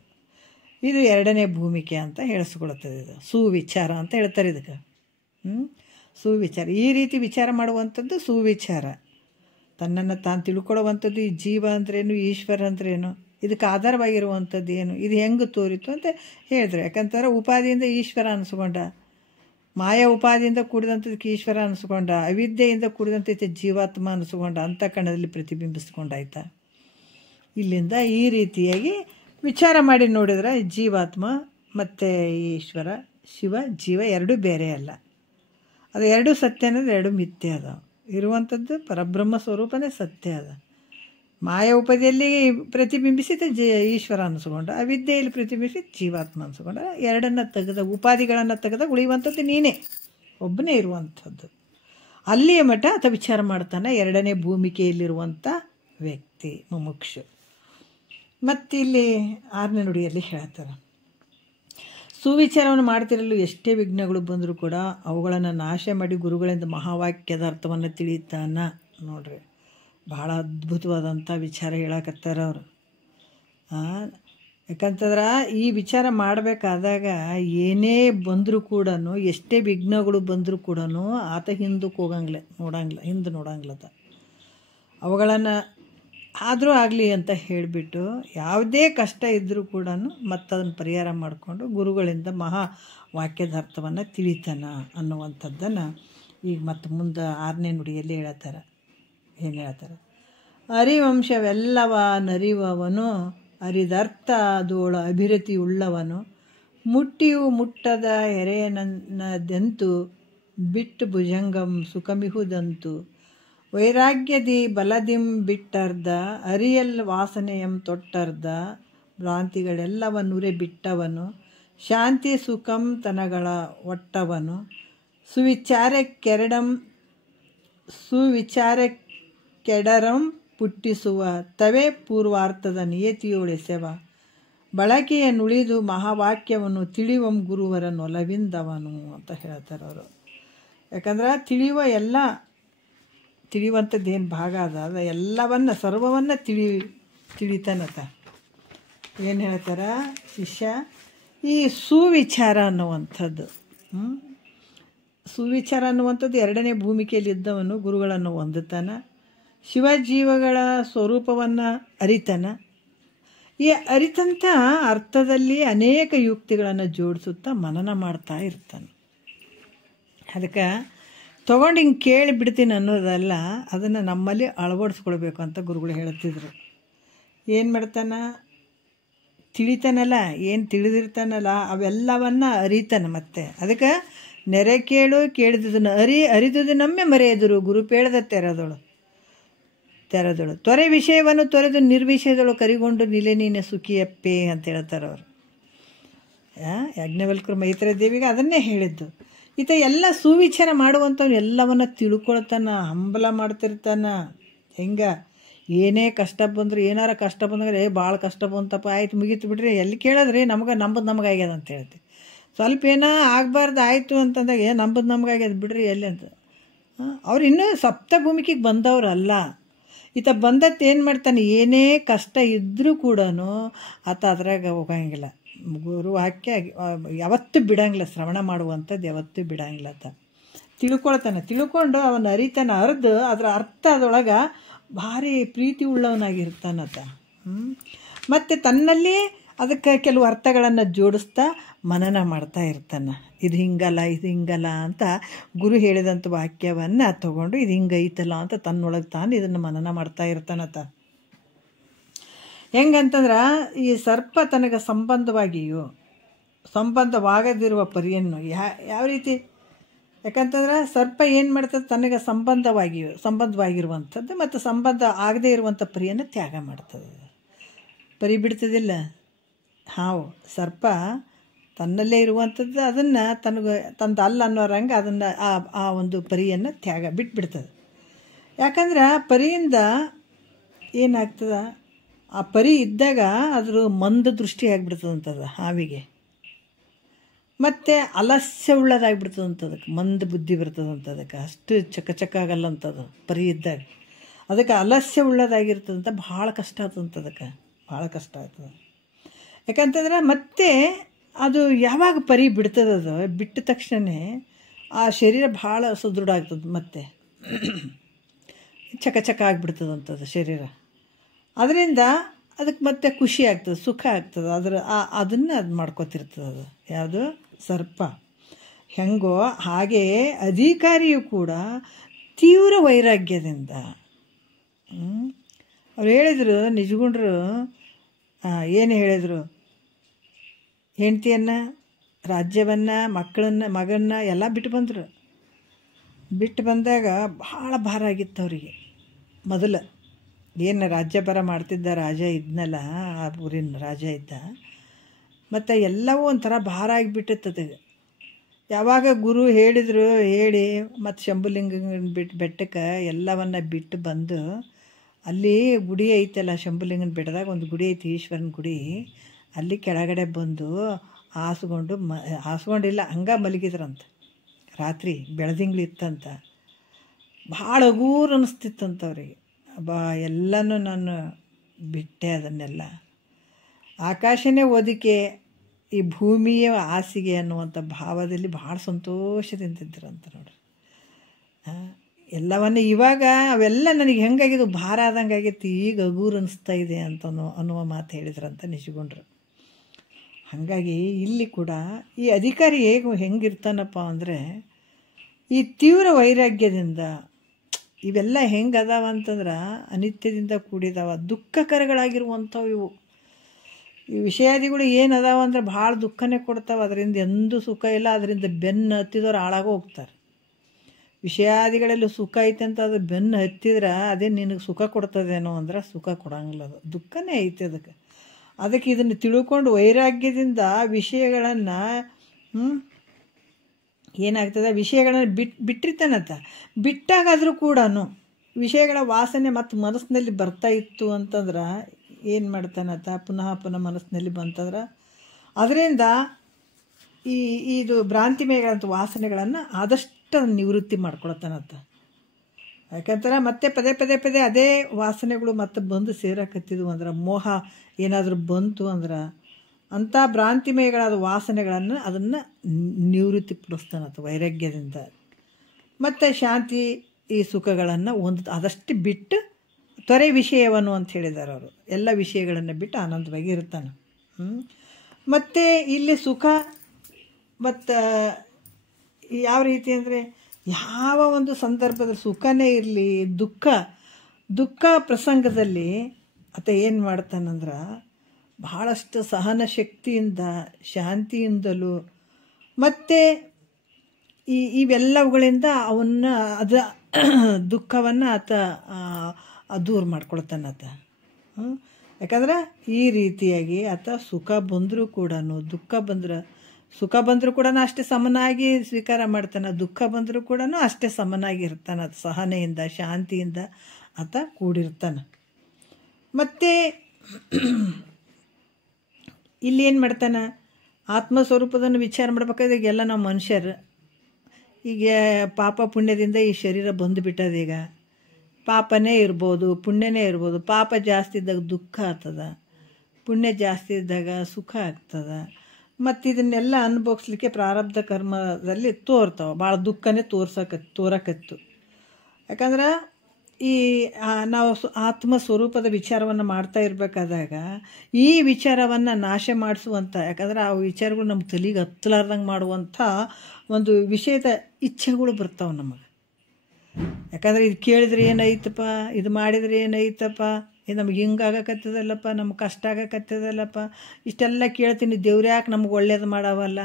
ಇದು ಎರಡನೇ ಭೂಮಿಕೆ ಅಂತ ಹೇಳಿಸ್ಕೊಳ್ತದೆ. ಇದು ಸುವಿಚಾರ ಅಂತ ಹೇಳ್ತಾರೆ ಇದಕ್ಕೆ. ಸುವಿಚಾರ, ಈ ರೀತಿ ವಿಚಾರ ಮಾಡುವಂಥದ್ದು ಸುವಿಚಾರ. ತನ್ನನ್ನು ತಾನು ತಿಳ್ಕೊಳ್ಳುವಂಥದ್ದು. ಈ ಜೀವ ಅಂದ್ರೇನು, ಈಶ್ವರ ಅಂದ್ರೇನು, ಇದಕ್ಕೆ ಆಧಾರವಾಗಿರುವಂಥದ್ದು ಏನು, ಇದು ಹೆಂಗೆ ತೋರಿತು ಅಂತ ಹೇಳಿದ್ರು. ಯಾಕಂತಂದ್ರೆ ಉಪಾದಿಯಿಂದ ಈಶ್ವರ ಅನಿಸ್ಕೊಂಡ, ಮಾಯಾ ಉಪಾದಿಯಿಂದ ಕೂಡಿದಂಥದಕ್ಕೆ ಈಶ್ವರ ಅನಿಸ್ಕೊಂಡ, ಅವಿದ್ಯೆಯಿಂದ ಕೂಡಿದಂಥ ಜೀವಾತ್ಮ ಅನಿಸ್ಕೊಂಡ, ಅಂತಃಕರಣದಲ್ಲಿ ಪ್ರತಿಬಿಂಬಿಸ್ಕೊಂಡಾಯ್ತಾ. ಇಲ್ಲಿಂದ ಈ ರೀತಿಯಾಗಿ ವಿಚಾರ ಮಾಡಿ ನೋಡಿದ್ರೆ ಜೀವಾತ್ಮ ಮತ್ತು ಈಶ್ವರ, ಶಿವ, ಜೀವ ಎರಡೂ ಬೇರೆ ಅಲ್ಲ. ಅದು ಎರಡೂ ಸತ್ಯ ಅನ್ನೋದು ಎರಡು ಮಿಥ್ಯೆ ಅದ. ಇರುವಂಥದ್ದು ಪರಬ್ರಹ್ಮ ಸ್ವರೂಪನೇ ಸತ್ಯ ಅದ. ಮಾಯಾ ಉಪಾದಿಯಲ್ಲಿ ಪ್ರತಿಬಿಂಬಿಸಿದ ಈಶ್ವರ ಅನಿಸ್ಕೊಂಡ, ಅವಿದ್ಯೆಯಲ್ಲಿ ಪ್ರತಿಬಿಂಬಿಸಿ ಜೀವಾತ್ಮ ಅನಿಸ್ಕೊಂಡ. ಎರಡನ್ನು ತೆಗೆದ, ಉಪಾಧಿಗಳನ್ನು ತೆಗೆದ ಉಳಿಯುವಂಥದ್ದು ನೀನೇ, ಒಬ್ಬನೇ ಇರುವಂಥದ್ದು. ಅಲ್ಲಿಯ ಮಠ ಆತ ವಿಚಾರ ಮಾಡ್ತಾನೆ, ಎರಡನೇ ಭೂಮಿಕೆಯಲ್ಲಿರುವಂಥ ವ್ಯಕ್ತಿ ಮುಮುಕ್ಷು. ಮತ್ತು ಇಲ್ಲಿ 6ನೇ ನುಡಿಯಲ್ಲಿ ಹೇಳ್ತಾರೆ, ಸುವಿಚಾರವನ್ನು ಮಾಡ್ತಿರಲು ಎಷ್ಟೇ ವಿಘ್ನಗಳು ಬಂದರೂ ಕೂಡ ಅವುಗಳನ್ನು ನಾಶ ಮಾಡಿ ಗುರುಗಳಿಂದ ಮಹಾವಾಕ್ಯದ ಅರ್ಥವನ್ನು ತಿಳಿತಾನ. ನೋಡ್ರಿ, ಭಾಳ ಅದ್ಭುತವಾದಂಥ ವಿಚಾರ ಹೇಳಕತ್ತಾರ ಅವರು. ಯಾಕಂತಂದ್ರೆ ಈ ವಿಚಾರ ಮಾಡಬೇಕಾದಾಗ ಏನೇ ಬಂದರೂ ಕೂಡ, ಎಷ್ಟೇ ವಿಘ್ನಗಳು ಬಂದರೂ ಕೂಡ ಆತ ಹಿಂದಕ್ಕೆ ಹೋಗಂಗಿಲ್ಲ, ಹಿಂದೆ ನೋಡಂಗಿಲ್ಲದ. ಅವುಗಳನ್ನು ಆದರೂ ಆಗಲಿ ಅಂತ ಹೇಳಿಬಿಟ್ಟು ಯಾವುದೇ ಕಷ್ಟ ಇದ್ದರೂ ಕೂಡ ಮತ್ತದನ್ನು ಪರಿಹಾರ ಮಾಡಿಕೊಂಡು ಗುರುಗಳಿಂದ ಮಹಾ ವಾಕ್ಯದ ಅರ್ಥವನ್ನು ತಿಳಿತಾನ ಅನ್ನುವಂಥದ್ದನ್ನು ಈಗ ಮತ್ತು ಮುಂದೆ 6ನೇ ನುಡಿಯಲ್ಲಿ ಹೇಳ್ತಾರೆ. ಏನು ಹೇಳ್ತಾರೆ? ಅರಿವಂಶವೆಲ್ಲವ ನರಿವವನು, ಅರಿದರ್ಥ ಅದೋಳ ಅಭಿರತಿಯುಳ್ಳವನು, ಮುಟ್ಟಿಯೂ ಮುಟ್ಟದ ಹೆರೆಯನದೆಂತು, ಬಿಟ್ಟು ಭುಜಂಗಂ ಸುಖಮಿಹುದಂತು, ವೈರಾಗ್ಯದಿ ಬಲದಿಂ ಬಿಟ್ಟರ್ಧ, ಅರಿಯಲ್ ವಾಸನೆಯಂ ತೊಟ್ಟರ್ಧ, ಭ್ರಾಂತಿಗಳೆಲ್ಲವನ್ನುರೆ ಬಿಟ್ಟವನು, ಶಾಂತಿ ಸುಖಂ ತನಗಳ ಒಟ್ಟವನು, ಸುವಿಚಾರಕ್ಕೆಡರಂ ಪುಟ್ಟಿಸುವ, ತವೇ ಪೂರ್ವಾರ್ಥದ ನಿಯತಿಯೋಳೆಸೆವ, ಬಳಕೆಯ ನುಳಿದು ಮಹಾವಾಕ್ಯವನ್ನು ತಿಳಿವಂ ಗುರುವರ ನೊಲವಿಂದವನು ಅಂತ ಹೇಳ್ತಾರೆ ಅವರು. ಯಾಕಂದ್ರೆ ತಿಳಿಯುವಂಥದ್ದೇನು ಭಾಗ ಅದ, ಅದು ಎಲ್ಲವನ್ನು ಸರ್ವವನ್ನು ತಿಳಿತಾನತ. ಏನು ಹೇಳ್ತಾರೆ ಶಿಷ್ಯ? ಈ ಸುವಿಚಾರ ಅನ್ನುವಂಥದ್ದು, ಸುವಿಚಾರ ಅನ್ನುವಂಥದ್ದು ಎರಡನೇ ಭೂಮಿಕೆಯಲ್ಲಿದ್ದವನು ಗುರುಗಳನ್ನು ಹೊಂದುತ್ತಾನ, ಶಿವಜೀವಗಳ ಸ್ವರೂಪವನ್ನು ಅರಿತಾನ. ಈ ಅರಿತಂಥ ಅರ್ಥದಲ್ಲಿ ಅನೇಕ ಯುಕ್ತಿಗಳನ್ನು ಜೋಡಿಸುತ್ತಾ ಮನನ ಮಾಡ್ತಾ ಇರ್ತಾನೆ. ಅದಕ್ಕೆ ತೊಗೊಂಡು ಹಿಂಗೆ ಕೇಳಿಬಿಡ್ತೀನಿ ಅನ್ನೋದಲ್ಲ, ಅದನ್ನು ನಮ್ಮಲ್ಲಿ ಅಳವಡಿಸ್ಕೊಳ್ಬೇಕು ಅಂತ ಗುರುಗಳು ಹೇಳ್ತಿದ್ರು. ಏನು ಮಾಡ್ತಾನ? ತಿಳಿತಾನಲ್ಲ, ಏನು ತಿಳಿದಿರ್ತಾನಲ್ಲ ಅವೆಲ್ಲವನ್ನು ಅರಿತಾನೆ. ಮತ್ತೆ ಅದಕ್ಕೆ ನೆರೆ ಕೇಳಿದುದನ್ನು ಅರಿದುದನ್ನೊಮ್ಮೆ ಮರೆಯದರು, ಗುರು ಪೇಳದ ತೆರೆದಳು ತೊರೆ ವಿಷಯವನ್ನು ತೊರೆದು ನಿರ್ವಿಷಯದಳು ಕರಿಗೊಂಡು ನಿಲೆ ನೀನೆ ಸುಖಿಯಪ್ಪೆ ಅಂತ ಹೇಳ್ತಾರೆ ಅವರು. ಯಾಜ್ಞವಲ್ಕ್ರು ಮೈತ್ರೇಯ ದೇವಿಗೆ ಅದನ್ನೇ ಹೇಳಿದ್ದು. ಈತ ಎಲ್ಲ ಸುವಿಚಾರ ಮಾಡುವಂಥವ್ನು ಎಲ್ಲವನ್ನ ತಿಳ್ಕೊಳ್ತಾನ, ಹಂಬಲ ಮಾಡ್ತಿರ್ತಾನ. ಏನೇ ಕಷ್ಟ ಬಂದ್ರು, ಏನಾರ ಕಷ್ಟ ಬಂದ್ರೆ ಭಾಳ ಕಷ್ಟ ಬಂತಪ್ಪ, ಆಯ್ತು ಮುಗೀತು ಬಿಡ್ರಿ, ಎಲ್ಲಿ ಕೇಳಿದ್ರಿ ನಮಗಾಗ್ಯದ ಅಂತ ಹೇಳ್ತೀವಿ. ಸ್ವಲ್ಪ ಏನೋ ಆಗಬಾರ್ದು ಆಯಿತು ಅಂತಂದಾಗ ನಮಗಾಗ್ಯದ ಬಿಡ್ರಿ ಎಲ್ಲಿ ಅಂತ. ಅವ್ರು ಇನ್ನೂ ಸಪ್ತ ಭೂಮಿಕೆಗೆ ಬಂದವ್ರಲ್ಲ. ಈತ ಬಂದತ್ತು ಏನು ಮಾಡ್ತಾನೆ? ಏನೇ ಕಷ್ಟ ಇದ್ದರೂ ಕೂಡ ಆತ ಅದ್ರಾಗ ಹೋಗಂಗಿಲ್ಲ. ಗುರು ವಾಕ್ಯ ಯಾವತ್ತೂ ಬಿಡಂಗಿಲ್ಲ, ಶ್ರವಣ ಮಾಡುವಂಥದ್ದು ಯಾವತ್ತೂ ಬಿಡಂಗಿಲ್ಲ. ಆತ ತಿಳ್ಕೊಂಡು ಅವನ ಅರಿತಾನ, ಅರ್ದು ಅದರ ಅರ್ಥ ಅದರೊಳಗೆ ಭಾರಿ ಪ್ರೀತಿ ಉಳ್ಳವನಾಗಿರ್ತಾನತ. ಮತ್ತು ತನ್ನಲ್ಲಿ ಅದಕ್ಕೆ ಕೆಲವು ಅರ್ಥಗಳನ್ನು ಜೋಡಿಸ್ತಾ ಮನನ ಮಾಡ್ತಾ ಇರ್ತಾನೆ. ಇದು ಹಿಂಗಲ್ಲ ಅಂತ ಗುರು ಹೇಳಿದಂಥ ವಾಕ್ಯವನ್ನು ತಗೊಂಡು ಇದು ಹಿಂಗೈತಲ್ಲ ಅಂತ ತನ್ನೊಳಗೆ ತಾನು ಇದನ್ನು ಮನನ ಮಾಡ್ತಾ ಇರ್ತಾನತ. ಹೆಂಗಂತಂದ್ರೆ ಈ ಸರ್ಪ ತನಗೆ ಸಂಬಂಧವಾಗದಿರುವ ಪರಿಯನ್ನು ಯಾವ ರೀತಿ? ಯಾಕಂತಂದ್ರೆ ಸರ್ಪ ಏನು ಮಾಡ್ತದೆ? ತನಗೆ ಸಂಬಂಧವಾಗಿರುವಂಥದ್ದು ಮತ್ತು ಸಂಬಂಧ ಆಗದೇ ಇರುವಂಥ ಪರಿಯನ್ನು ತ್ಯಾಗ ಮಾಡ್ತದೆ. ಪರಿ ಬಿಡ್ತದಿಲ್ಲ ಹಾವು. ಸರ್ಪ ತನ್ನಲ್ಲೇ ಇರುವಂಥದ್ದು ಅದನ್ನು ತಂದು ಅಲ್ಲ ಅನ್ನೋರಂಗೆ ಅದನ್ನು ಆ ಒಂದು ಪರಿಯನ್ನು ಬಿಟ್ಬಿಡ್ತದೆ. ಯಾಕಂದ್ರೆ ಪರಿಯಿಂದ ಏನಾಗ್ತದ, ಆ ಪರಿ ಇದ್ದಾಗ ಅದ್ರ ಮಂದ ದೃಷ್ಟಿ ಆಗಿಬಿಡ್ತದಂಥದ್ದು ಹಾವಿಗೆ. ಮತ್ತು ಆಲಸ್ಯ ಉಳ್ಳದಾಗಿಬಿಡ್ತದಂಥದಕ್ಕೆ, ಮಂದ ಬುದ್ಧಿ ಬರ್ತದಂಥದಕ್ಕೆ, ಅಷ್ಟು ಚಕ ಆಗಲ್ಲಂಥದ್ದು ಪರಿ ಇದ್ದಾಗ. ಅದಕ್ಕೆ ಆಲಸ್ಯ ಉಳ್ಳದಾಗಿರ್ತದಂತ ಭಾಳ ಕಷ್ಟ ಆಗ್ತದಂಥದಕ್ಕೆ, ಭಾಳ ಕಷ್ಟ ಆಗ್ತದೆ. ಯಾಕಂತಂದ್ರೆ ಮತ್ತೆ ಅದು ಯಾವಾಗ ಪರಿ ಬಿಡ್ತದದು, ಬಿಟ್ಟ ತಕ್ಷಣ ಆ ಶರೀರ ಭಾಳ ಸುದೃಢ ಆಗ್ತದೆ, ಮತ್ತೆ ಚಕ ಆಗಿಬಿಡ್ತದಂಥದ್ದು ಶರೀರ. ಅದರಿಂದ ಅದಕ್ಕೆ ಮತ್ತೆ ಖುಷಿ ಆಗ್ತದೆ, ಸುಖ ಆಗ್ತದೆ. ಅದನ್ನು ಅದು ಮಾಡ್ಕೊತಿರ್ತದೆ. ಅದು ಯಾವುದು ಸರ್ಪ ಹೆಂಗೋ ಹಾಗೆ ಅಧಿಕಾರಿಯು ಕೂಡ ತೀವ್ರ ವೈರಾಗ್ಯದಿಂದ ಅವ್ರು ಹೇಳಿದರು, ನಿಜಗುಂಡ್ರು ಏನು ಹೇಳಿದರು, ಹೆಂಡತಿಯನ್ನು, ರಾಜ್ಯವನ್ನು, ಮಗನ್ನ ಎಲ್ಲ ಬಿಟ್ಟು ಬಂದರು. ಬಿಟ್ಟು ಬಂದಾಗ ಭಾಳ ಭಾರ ಆಗಿತ್ತು ಅವರಿಗೆ. ಮೊದಲು ಏನು ರಾಜ್ಯಭಾರ ಮಾಡ್ತಿದ್ದ ರಾಜ ಇದ್ನಲ್ಲ, ಆ ಊರಿನ ರಾಜ ಇದ್ದ, ಮತ್ತು ಎಲ್ಲವೂ ಒಂಥರ ಭಾರ ಆಗಿಬಿಟ್ಟಿರ್ತದೆ. ಯಾವಾಗ ಗುರು ಹೇಳಿದರು, ಹೇಳಿ ಮತ್ತು ಶಂಭುಲಿಂಗ ಬೆಟ್ಟಕ್ಕೆ ಎಲ್ಲವನ್ನ ಬಿಟ್ಟು ಬಂದು, ಅಲ್ಲಿ ಗುಡಿ ಐತಲ್ಲ, ಶಂಭುಲಿಂಗನ ಬೆಟ್ಟದಾಗ ಒಂದು ಗುಡಿ ಐತಿ, ಈಶ್ವರನ ಗುಡಿ. ಅಲ್ಲಿ ಕೆಳಗಡೆ ಬಂದು ಹಾಸ್ಕೊಂಡಿಲ್ಲ, ಹಂಗೆ ಮಲಗಿದ್ರಂತ. ರಾತ್ರಿ ಬೆಳದಿಂಗ್ಳು ಇತ್ತಂತ. ಭಾಳ ಹಗೂರು ಅನ್ನಿಸ್ತಿತ್ತಂತ ಅವರಿಗೆ. ಎಲ್ಲನೂ ನಾನು ಬಿಟ್ಟೆ, ಅದನ್ನೆಲ್ಲ ಆಕಾಶನೇ ಓದಿಕೆ, ಈ ಭೂಮಿಯ ಹಾಸಿಗೆ ಅನ್ನುವಂಥ ಭಾವದಲ್ಲಿ ಭಾಳ ಸಂತೋಷದಿಂದಿದ್ರಂತ ನೋಡ್ರಿ. ಎಲ್ಲವನ್ನ ಇವಾಗ ಅವೆಲ್ಲ ನನಗೆ ಹೆಂಗಾಗಿದ್ದು, ಭಾರ ಆದಂಗೆ ಆಗೈತಿ, ಈಗ ಹಗೂರು ಅನ್ನಿಸ್ತಾ ಇದೆ ಅಂತ ಅನ್ನುವ ಮಾತು ಹೇಳಿದ್ರಂತ ನಿಜಗುಂಡ್ರು. ಹಾಗಾಗಿ ಇಲ್ಲಿ ಕೂಡ ಈ ಅಧಿಕಾರಿ ಹೆಂಗಿರ್ತಾನಪ್ಪ ಅಂದರೆ, ಈ ತೀವ್ರ ವೈರಾಗ್ಯದಿಂದ ಇವೆಲ್ಲ ಹೆಂಗೆ ಅದಾವ ಅಂತಂದ್ರೆ ಅನಿತ್ಯದಿಂದ ಕೂಡಿದಾವ, ದುಃಖಕರಗಳಾಗಿರುವಂಥವು ಇವು. ಈ ವಿಷಯಾದಿಗಳು ಏನು ಅದಾವ ಅಂದ್ರೆ ಭಾಳ ದುಃಖನೇ ಕೊಡ್ತಾವೆ. ಅದರಿಂದ ಎಂದೂ ಸುಖ ಇಲ್ಲ. ಅದರಿಂದ ಬೆನ್ನು ಹತ್ತಿದವ್ರು ಹಾಳಾಗೋ ಹೋಗ್ತಾರೆ. ವಿಷಯಾದಿಗಳಲ್ಲಿ ಸುಖ ಐತೆ ಅಂತ ಅದು ಬೆನ್ನು ಹತ್ತಿದ್ರೆ ಅದೇ ನಿನಗೆ ಸುಖ ಕೊಡ್ತದೇನೋ ಅಂದ್ರೆ ಸುಖ ಕೊಡಂಗಿಲ್ಲ, ಅದು ದುಃಖನೇ ಐತೆ ಅದಕ್ಕೆ ಇದನ್ನು ತಿಳ್ಕೊಂಡು ವೈರಾಗ್ಯದಿಂದ ವಿಷಯಗಳನ್ನು ಏನಾಗ್ತದೆ, ವಿಷಯಗಳನ್ನು ಬಿಟ್ಟಿರ್ತಾನಂತ. ಬಿಟ್ಟಾಗಾದರೂ ಕೂಡ ವಿಷಯಗಳ ವಾಸನೆ ಮತ್ತು ಮನಸ್ಸಿನಲ್ಲಿ ಬರ್ತಾ ಇತ್ತು ಅಂತಂದ್ರೆ ಏನು ಮಾಡ್ತಾನಂತ, ಪುನಃ ಮನಸ್ಸಿನಲ್ಲಿ ಬಂತಂದ್ರೆ ಅದರಿಂದ ಇದು ಭ್ರಾಂತಿಮಯಗಳಂಥ ವಾಸನೆಗಳನ್ನು ಆದಷ್ಟು ನಿವೃತ್ತಿ ಮಾಡ್ಕೊಳತ್ತಾನಂತ. ಯಾಕಂದ್ರೆ ಮತ್ತೆ ಪದೇ ಅದೇ ವಾಸನೆಗಳು ಮತ್ತೆ ಬಂದು ಸೇರಕತ್ತಿದ್ವು ಅಂದ್ರೆ, ಮೋಹ ಏನಾದರೂ ಬಂತು ಅಂದ್ರೆ ಅಂಥ ಭ್ರಾಂತಿಮಯಗಳಾದ ವಾಸನೆಗಳನ್ನು ಅದನ್ನು ನಿವೃತ್ತಿ ಪಡಿಸ್ತಾನಂತ ವೈರಾಗ್ಯದಿಂದ. ಮತ್ತು ಶಾಂತಿ ಈ ಸುಖಗಳನ್ನು ಆದಷ್ಟು ಬಿಟ್ಟು ತ್ವರೆ ವಿಷಯವನ್ನು ಅಂತ ಹೇಳಿದ್ದಾರೆ ಅವರು. ಎಲ್ಲ ವಿಷಯಗಳನ್ನು ಬಿಟ್ಟು ಆನಂದವಾಗಿ ಇರ್ತಾನೆ. ಮತ್ತು ಇಲ್ಲಿ ಸುಖ ಮತ್ತು ಯಾವ ರೀತಿ ಅಂದರೆ, ಯಾವ ಒಂದು ಸಂದರ್ಭದಲ್ಲಿ ಸುಖನೇ ಇರಲಿ, ದುಃಖ ಪ್ರಸಂಗದಲ್ಲಿ ಆತ ಏನು ಮಾಡ್ತಾನಂದ್ರೆ ಬಹಳಷ್ಟು ಸಹನ ಶಕ್ತಿಯಿಂದ, ಶಾಂತಿಯಿಂದಲೂ ಮತ್ತು ಇವೆಲ್ಲವುಗಳಿಂದ ದುಃಖವನ್ನು ಆತ ದೂರ ಮಾಡ್ಕೊಳ್ತಾನೆ ಆತ. ಯಾಕಂದ್ರೆ ಈ ರೀತಿಯಾಗಿ ಆತ ಸುಖ ಬಂದರೂ ಕೂಡ, ಸುಖ ಬಂದರೂ ಕೂಡ ಅಷ್ಟೇ ಸಮನಾಗಿ ಸ್ವೀಕಾರ ಮಾಡ್ತಾನೆ, ದುಃಖ ಬಂದರೂ ಕೂಡ ಅಷ್ಟೇ ಸಮನಾಗಿ ಇರ್ತಾನೆ. ಅದು ಸಹನೆಯಿಂದ, ಶಾಂತಿಯಿಂದ ಆತ ಕೂಡಿರ್ತಾನೆ. ಮತ್ತು ಇಲ್ಲಿ ಏನು ಮಾಡ್ತಾನೆ, ಆತ್ಮಸ್ವರೂಪದನ್ನು ವಿಚಾರ ಮಾಡ್ಬೇಕಾದ್ರೆ ಈಗೆಲ್ಲ ನಾವು ಮನುಷ್ಯರು, ಈಗ ಪಾಪ ಪುಣ್ಯದಿಂದ ಈ ಶರೀರ ಬಂದುಬಿಟ್ಟದ. ಈಗ ಪಾಪನೇ ಇರ್ಬೋದು, ಪುಣ್ಯನೇ ಇರ್ಬೋದು. ಪಾಪ ಜಾಸ್ತಿ ಇದ್ದಾಗ ದುಃಖ ಆಗ್ತದೆ, ಪುಣ್ಯ ಜಾಸ್ತಿ ಇದ್ದಾಗ ಸುಖ ಆಗ್ತದೆ. ಮತ್ತು ಇದನ್ನೆಲ್ಲ ಅನುಭವಿಸ್ಲಿಕ್ಕೆ ಪ್ರಾರಬ್ಧ ಕರ್ಮದಲ್ಲಿ ತೋರ್ತಾವೆ. ಭಾಳ ದುಃಖನೇ ತೋರಕತ್ತು. ಯಾಕಂದ್ರೆ ಈ ನಾವು ಆತ್ಮಸ್ವರೂಪದ ವಿಚಾರವನ್ನು ಮಾಡ್ತಾ ಇರಬೇಕಾದಾಗ ಈ ವಿಚಾರವನ್ನು ನಾಶ ಮಾಡಿಸುವಂಥ, ಯಾಕಂದ್ರೆ ಆ ವಿಚಾರಗಳು ನಮ್ಮ ತಲೆಗೆ ಹತ್ತಲಾರ್ದಂಗೆ ಮಾಡುವಂಥ ಒಂದು ವಿಷಯದ ಇಚ್ಛೆಗಳು ಬರ್ತಾವೆ ನಮಗೆ. ಯಾಕಂದರೆ ಇದು ಕೇಳಿದ್ರೆ ಏನೈತಪ್ಪ, ಇದು ಮಾಡಿದರೆ ಏನೈತಪ್ಪ, ಇದು ನಮ್ಗೆ ಹಿಂಗೆ ಆಗಕತ್ತದಲ್ಲಪ್ಪ, ನಮ್ಗೆ ಕಷ್ಟ ಆಗಕತ್ತದಲ್ಲಪ್ಪ, ಇಷ್ಟೆಲ್ಲ ಕೇಳ್ತೀನಿ, ದೇವ್ರು ಯಾಕೆ ನಮ್ಗೆ ಒಳ್ಳೇದು ಮಾಡವಲ್ಲ,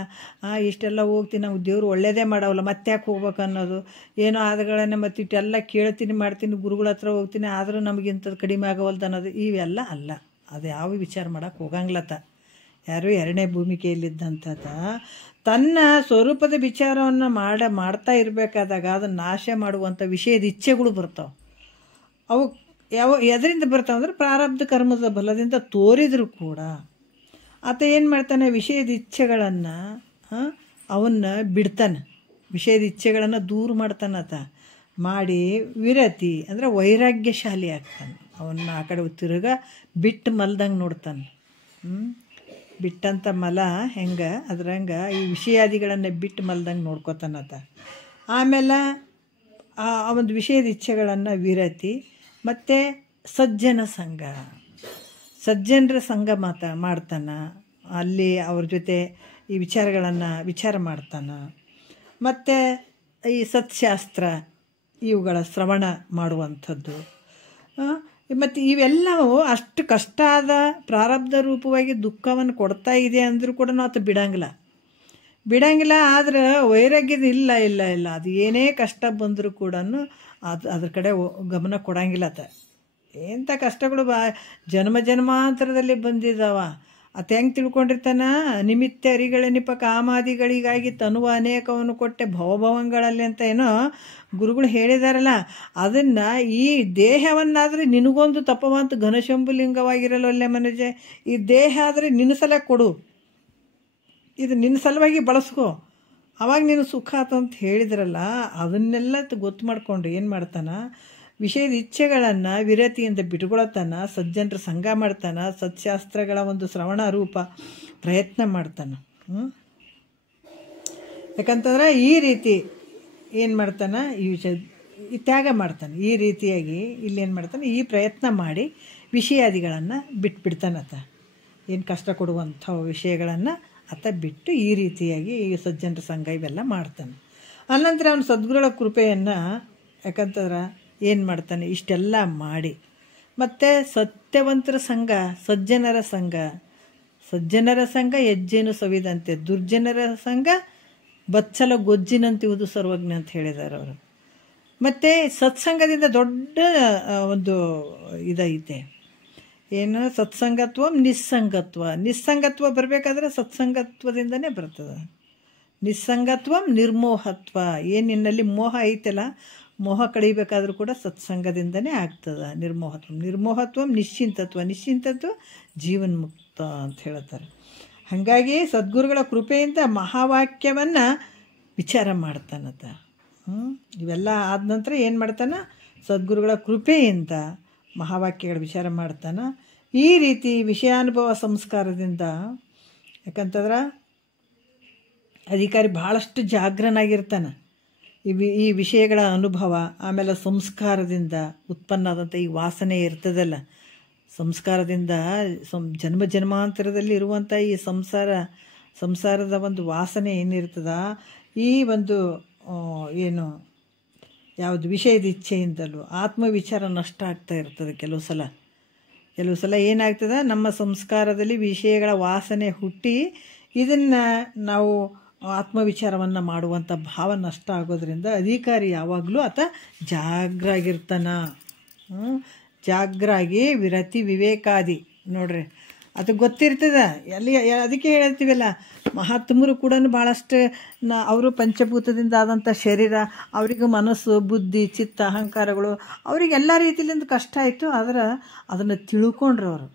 ಇಷ್ಟೆಲ್ಲ ಹೋಗ್ತೀನಿ, ನಮ್ಗೆ ದೇವ್ರು ಒಳ್ಳೇದೇ ಮಾಡವಲ್ಲ, ಮತ್ತೆ ಯಾಕೆ ಹೋಗ್ಬೇಕು ಅನ್ನೋದು ಏನೋ ಆದಗಳನ್ನೇ. ಮತ್ತು ಇಷ್ಟೆಲ್ಲ ಕೇಳ್ತೀನಿ, ಮಾಡ್ತೀನಿ, ಗುರುಗಳ ಹತ್ರ ಹೋಗ್ತೀನಿ, ಆದರೂ ನಮಗಿಂಥದ್ದು ಕಡಿಮೆ ಆಗವಲ್ದು ಅನ್ನೋದು ಇವೆಲ್ಲ ಅಲ್ಲ. ಅದು ಯಾವ ವಿಚಾರ ಮಾಡೋಕ್ಕೆ ಹೋಗಂಗ್ಲತ್ತ. ಯಾರು ಎರಡನೇ ಭೂಮಿಕೆಯಲ್ಲಿದ್ದಂಥದ್ದು ತನ್ನ ಸ್ವರೂಪದ ವಿಚಾರವನ್ನು ಮಾಡ್ತಾ ಇರಬೇಕಾದಾಗ ಅದನ್ನು ನಾಶ ಮಾಡುವಂಥ ವಿಷಯದ ಇಚ್ಛೆಗಳು ಬರ್ತಾವೆ. ಅವು ಎದರಿಂದ ಬರ್ತಾವಂದ್ರೆ ಪ್ರಾರಬ್ಧ ಕರ್ಮದ ಬಲದಿಂದ ತೋರಿದರೂ ಕೂಡ ಆತ ಏನು ಮಾಡ್ತಾನೆ, ವಿಷಯದ ಇಚ್ಛೆಗಳನ್ನು ಅವನ್ನ ಬಿಡ್ತಾನೆ, ವಿಷಯದ ಇಚ್ಛೆಗಳನ್ನು ದೂರ ಮಾಡ್ತಾನೆ. ಆತ ಮಾಡಿ ವಿರತಿ ಅಂದರೆ ವೈರಾಗ್ಯಶಾಲಿ ಆಗ್ತಾನೆ. ಅವನ್ನ ಆ ಕಡೆ ತಿರುಗ ಬಿಟ್ಟು ಮಲ್ದಂಗೆ ನೋಡ್ತಾನೆ. ಬಿಟ್ಟಂಥ ಮಲ ಹೆಂಗೆ ಅದ್ರಂಗೆ ಈ ವಿಷಯಾದಿಗಳನ್ನು ಬಿಟ್ಟು ಮಲ್ದಂಗೆ ನೋಡ್ಕೋತಾನತ. ಆಮೇಲೆ ಆ ಒಂದು ವಿಷಯದ ಇಚ್ಛೆಗಳನ್ನು ವಿರತಿ ಮತ್ತು ಸಜ್ಜನ ಸಂಘ, ಸಜ್ಜನರ ಸಂಘ ಮಾಡ್ತಾನೆ. ಅಲ್ಲಿ ಅವ್ರ ಜೊತೆ ಈ ವಿಚಾರ ಮಾಡ್ತಾನೆ. ಮತ್ತು ಈ ಸತ್ಶಾಸ್ತ್ರ ಇವುಗಳ ಶ್ರವಣ ಮಾಡುವಂಥದ್ದು. ಮತ್ತು ಇವೆಲ್ಲವೂ ಅಷ್ಟು ಕಷ್ಟ ಆದ ಪ್ರಾರಬ್ಧ ರೂಪವಾಗಿ ದುಃಖವನ್ನು ಕೊಡ್ತಾ ಇದೆ ಅಂದರೂ ಕೂಡ ಆತ ಬಿಡಂಗಿಲ್ಲ. ಆದ್ರೆ ವೈರಾಗ್ಯದ ಇಲ್ಲ ಅದು ಏನೇ ಕಷ್ಟ ಬಂದರೂ ಕೂಡ ಅದ್ರ ಕಡೆ ಗಮನ ಕೊಡಂಗಿಲ್ಲ. ಆತ ಎಂಥ ಕಷ್ಟಗಳು ಜನ್ಮಾಂತರದಲ್ಲಿ ಬಂದಿದ್ದಾವ. ಆತ ಹೆಂಗೆ ತಿಳ್ಕೊಂಡಿರ್ತಾನ, ನಿಮಿತ್ತ ಅರಿಗಳೆನಿಪ ಕಾಮಾದಿಗಳಿಗಾಗಿ ತನುವ ಅನೇಕವನ್ನು ಕೊಟ್ಟೆ ಭವಭವಂಗಳಲ್ಲಿ ಅಂತ ಏನೋ ಗುರುಗಳು ಹೇಳಿದಾರಲ್ಲ, ಅದನ್ನು ಈ ದೇಹವನ್ನಾದರೆ ನಿನಗೊಂದು ತಪವಂತ ಘನಶಂಭುಲಿಂಗವಾಗಿರಲೊಲ್ಲೆ ಮನುಜ, ಈ ದೇಹ ಆದರೆ ನಿನ್ನ ಸಲ ಕೊಡು, ಇದು ನಿನ್ನ ಸಲುವಾಗಿ ಬಳಸ್ಕೋ, ಅವಾಗ ನೀನು ಸುಖ ಆತಂತ ಹೇಳಿದ್ರಲ್ಲ. ಅದನ್ನೆಲ್ಲ ಗೊತ್ತು ಮಾಡಿಕೊಂಡು ಏನು ಮಾಡ್ತಾನ, ವಿಷಯದ ಇಚ್ಛೆಗಳನ್ನು ವಿರತಿಯಿಂದ ಬಿಟ್ಕೊಳತಾನ, ಸಜ್ಜನರ ಸಂಘ ಮಾಡ್ತಾನೆ, ಸತ್ಶಾಸ್ತ್ರಗಳ ಒಂದು ಶ್ರವಣ ರೂಪ ಪ್ರಯತ್ನ ಮಾಡ್ತಾನೆ. ಯಾಕಂತಂದ್ರೆ ಈ ರೀತಿ ಏನು ಮಾಡ್ತಾನೆ, ಈ ತ್ಯಾಗ ಮಾಡ್ತಾನೆ. ಈ ರೀತಿಯಾಗಿ ಇಲ್ಲಿ ಏನು ಮಾಡ್ತಾನೆ, ಈ ಪ್ರಯತ್ನ ಮಾಡಿ ವಿಷಯಾದಿಗಳನ್ನು ಬಿಟ್ಬಿಡ್ತಾನತ. ಏನು ಕಷ್ಟ ಕೊಡುವಂಥ ವಿಷಯಗಳನ್ನು ಆತ ಬಿಟ್ಟು ಈ ರೀತಿಯಾಗಿ ಈ ಸಜ್ಜನರ ಸಂಘ ಇವೆಲ್ಲ ಮಾಡ್ತಾನೆ. ಅನಂತರ ಅವನು ಸದ್ಗುರುಗಳ ಕೃಪೆಯನ್ನು, ಯಾಕಂತಂದ್ರೆ ಏನು ಮಾಡ್ತಾನೆ, ಇಷ್ಟೆಲ್ಲ ಮಾಡಿ ಮತ್ತು ಸತ್ಯವಂತರ ಸಂಘ, ಸಜ್ಜನರ ಸಂಘ ಹೆಜ್ಜೆನು ಸವಿದಂತೆ, ದುರ್ಜನರ ಸಂಘ ಬಚ್ಚಲ ಗೊಜ್ಜಿನಂತಿವುದು ಸರ್ವಜ್ಞ ಅಂತ ಹೇಳಿದ್ದಾರೆ ಅವರು. ಮತ್ತು ಸತ್ಸಂಗದಿಂದ ದೊಡ್ಡ ಒಂದು ಇದೈತೆ, ಏನು ಸತ್ಸಂಗತ್ವ ನಿಸ್ಸಂಗತ್ವ ಬರಬೇಕಾದ್ರೆ ಸತ್ಸಂಗತ್ವದಿಂದನೇ ಬರ್ತದೆ. ನಿಸ್ಸಂಗತ್ವ ನಿರ್ಮೋಹತ್ವ, ಏನು ನಿನ್ನಲ್ಲಿ ಮೋಹ ಐತಲ್ಲ, ಮೋಹ ಕಳೀಬೇಕಾದ್ರೂ ಕೂಡ ಸತ್ಸಂಗದಿಂದನೇ ಆಗ್ತದೆ. ನಿರ್ಮೋಹತ್ವ ನಿಶ್ಚಿಂತತ್ವ ಜೀವನ್ಮುಕ್ತ ಅಂತ ಹೇಳ್ತಾರೆ. ಹಾಗಾಗಿ ಸದ್ಗುರುಗಳ ಕೃಪೆಯಿಂದ ಮಹಾವಾಕ್ಯವನ್ನು ವಿಚಾರ ಮಾಡ್ತಾನತ. ಇವೆಲ್ಲ ಆದ ನಂತರ ಏನು ಮಾಡ್ತಾನೆ, ಸದ್ಗುರುಗಳ ಕೃಪೆಯಿಂದ ಮಹಾವಾಕ್ಯಗಳ ವಿಚಾರ ಮಾಡ್ತಾನೆ. ಈ ರೀತಿ ವಿಷಯಾನುಭವ ಸಂಸ್ಕಾರದಿಂದ, ಯಾಕಂತಂದ್ರೆ ಅಧಿಕಾರಿ ಭಾಳಷ್ಟು ಜಾಗೃತನಾಗಿರ್ತಾನೆ. ಈ ವಿಷಯಗಳ ಅನುಭವ, ಆಮೇಲೆ ಸಂಸ್ಕಾರದಿಂದ ಉತ್ಪನ್ನ ಆದಂಥ ಈ ವಾಸನೆ ಇರ್ತದಲ್ಲ, ಸಂಸ್ಕಾರದಿಂದ ಜನ್ಮಾಂತರದಲ್ಲಿ ಇರುವಂಥ ಈ ಸಂಸಾರದ ಒಂದು ವಾಸನೆ ಏನಿರ್ತದ, ಈ ಒಂದು ಏನು ಯಾವುದು ವಿಷಯದ ಇಚ್ಛೆಯಿಂದಲೂ ಆತ್ಮವಿಚಾರ ನಷ್ಟ ಆಗ್ತಾ ಇರ್ತದೆ. ಕೆಲವು ಸಲ ಏನಾಗ್ತದೆ, ನಮ್ಮ ಸಂಸ್ಕಾರದಲ್ಲಿ ವಿಷಯಗಳ ವಾಸನೆ ಹುಟ್ಟಿ ಇದನ್ನು ನಾವು ಆತ್ಮವಿಚಾರವನ್ನು ಮಾಡುವಂಥ ಭಾವ ನಷ್ಟ ಆಗೋದ್ರಿಂದ ಅಧಿಕಾರಿ ಯಾವಾಗಲೂ ಆತ ಜಾಗ್ರಾಗಿ ವಿರತಿ ವಿವೇಕಾದಿ ನೋಡ್ರಿ, ಅದು ಗೊತ್ತಿರ್ತದೆ. ಅದಕ್ಕೆ ಹೇಳ್ತೀವಲ್ಲ, ಮಹಾತ್ಮರು ಕೂಡ ಭಾಳಷ್ಟು ಅವರು ಪಂಚಭೂತದಿಂದ ಆದಂಥ ಶರೀರ, ಅವರಿಗೂ ಮನಸ್ಸು, ಬುದ್ಧಿ, ಚಿತ್ತ, ಅಹಂಕಾರಗಳು, ಅವರಿಗೆಲ್ಲ ರೀತಿಯಿಂದ ಕಷ್ಟ ಆಯಿತು. ಆದ್ರೆ ಅದನ್ನು ತಿಳ್ಕೊಂಡ್ರು, ಅವರು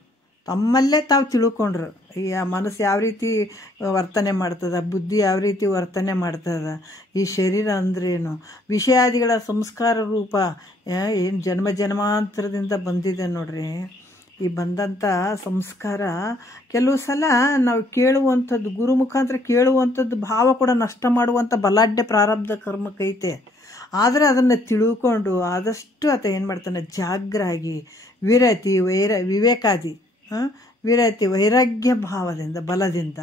ತಮ್ಮಲ್ಲೇ ತಾವು ತಿಳ್ಕೊಂಡ್ರು. ಈ ಮನಸ್ಸು ಯಾವ ರೀತಿ ವರ್ತನೆ ಮಾಡ್ತದೆ, ಬುದ್ಧಿ ಯಾವ ರೀತಿ ವರ್ತನೆ ಮಾಡ್ತದೆ, ಈ ಶರೀರ ಅಂದ್ರೇನು, ವಿಷಯಾದಿಗಳ ಸಂಸ್ಕಾರ ರೂಪ ಏನು ಜನ್ಮಾಂತರದಿಂದ ಬಂದಿದೆ ನೋಡ್ರಿ. ಈ ಬಂದಂಥ ಸಂಸ್ಕಾರ ಕೆಲವು ಸಲ ನಾವು ಕೇಳುವಂಥದ್ದು, ಗುರು ಮುಖಾಂತರ ಕೇಳುವಂಥದ್ದು ಭಾವ ಕೂಡ ನಷ್ಟ ಮಾಡುವಂಥ ಬಲಾಢ್ಯ ಪ್ರಾರಬ್ಧ ಕರ್ಮಕ್ಕೈತೆ. ಆದರೆ ಅದನ್ನು ತಿಳ್ಕೊಂಡು ಆದಷ್ಟು ಆತ ಏನು ಮಾಡ್ತಾನೆ, ಜಾಗ್ರಾಗಿ ವಿರತಿ ವಿವೇಕಾದಿ, ವಿರತಿ ವೈರಾಗ್ಯ ಭಾವದಿಂದ ಬಲದಿಂದ,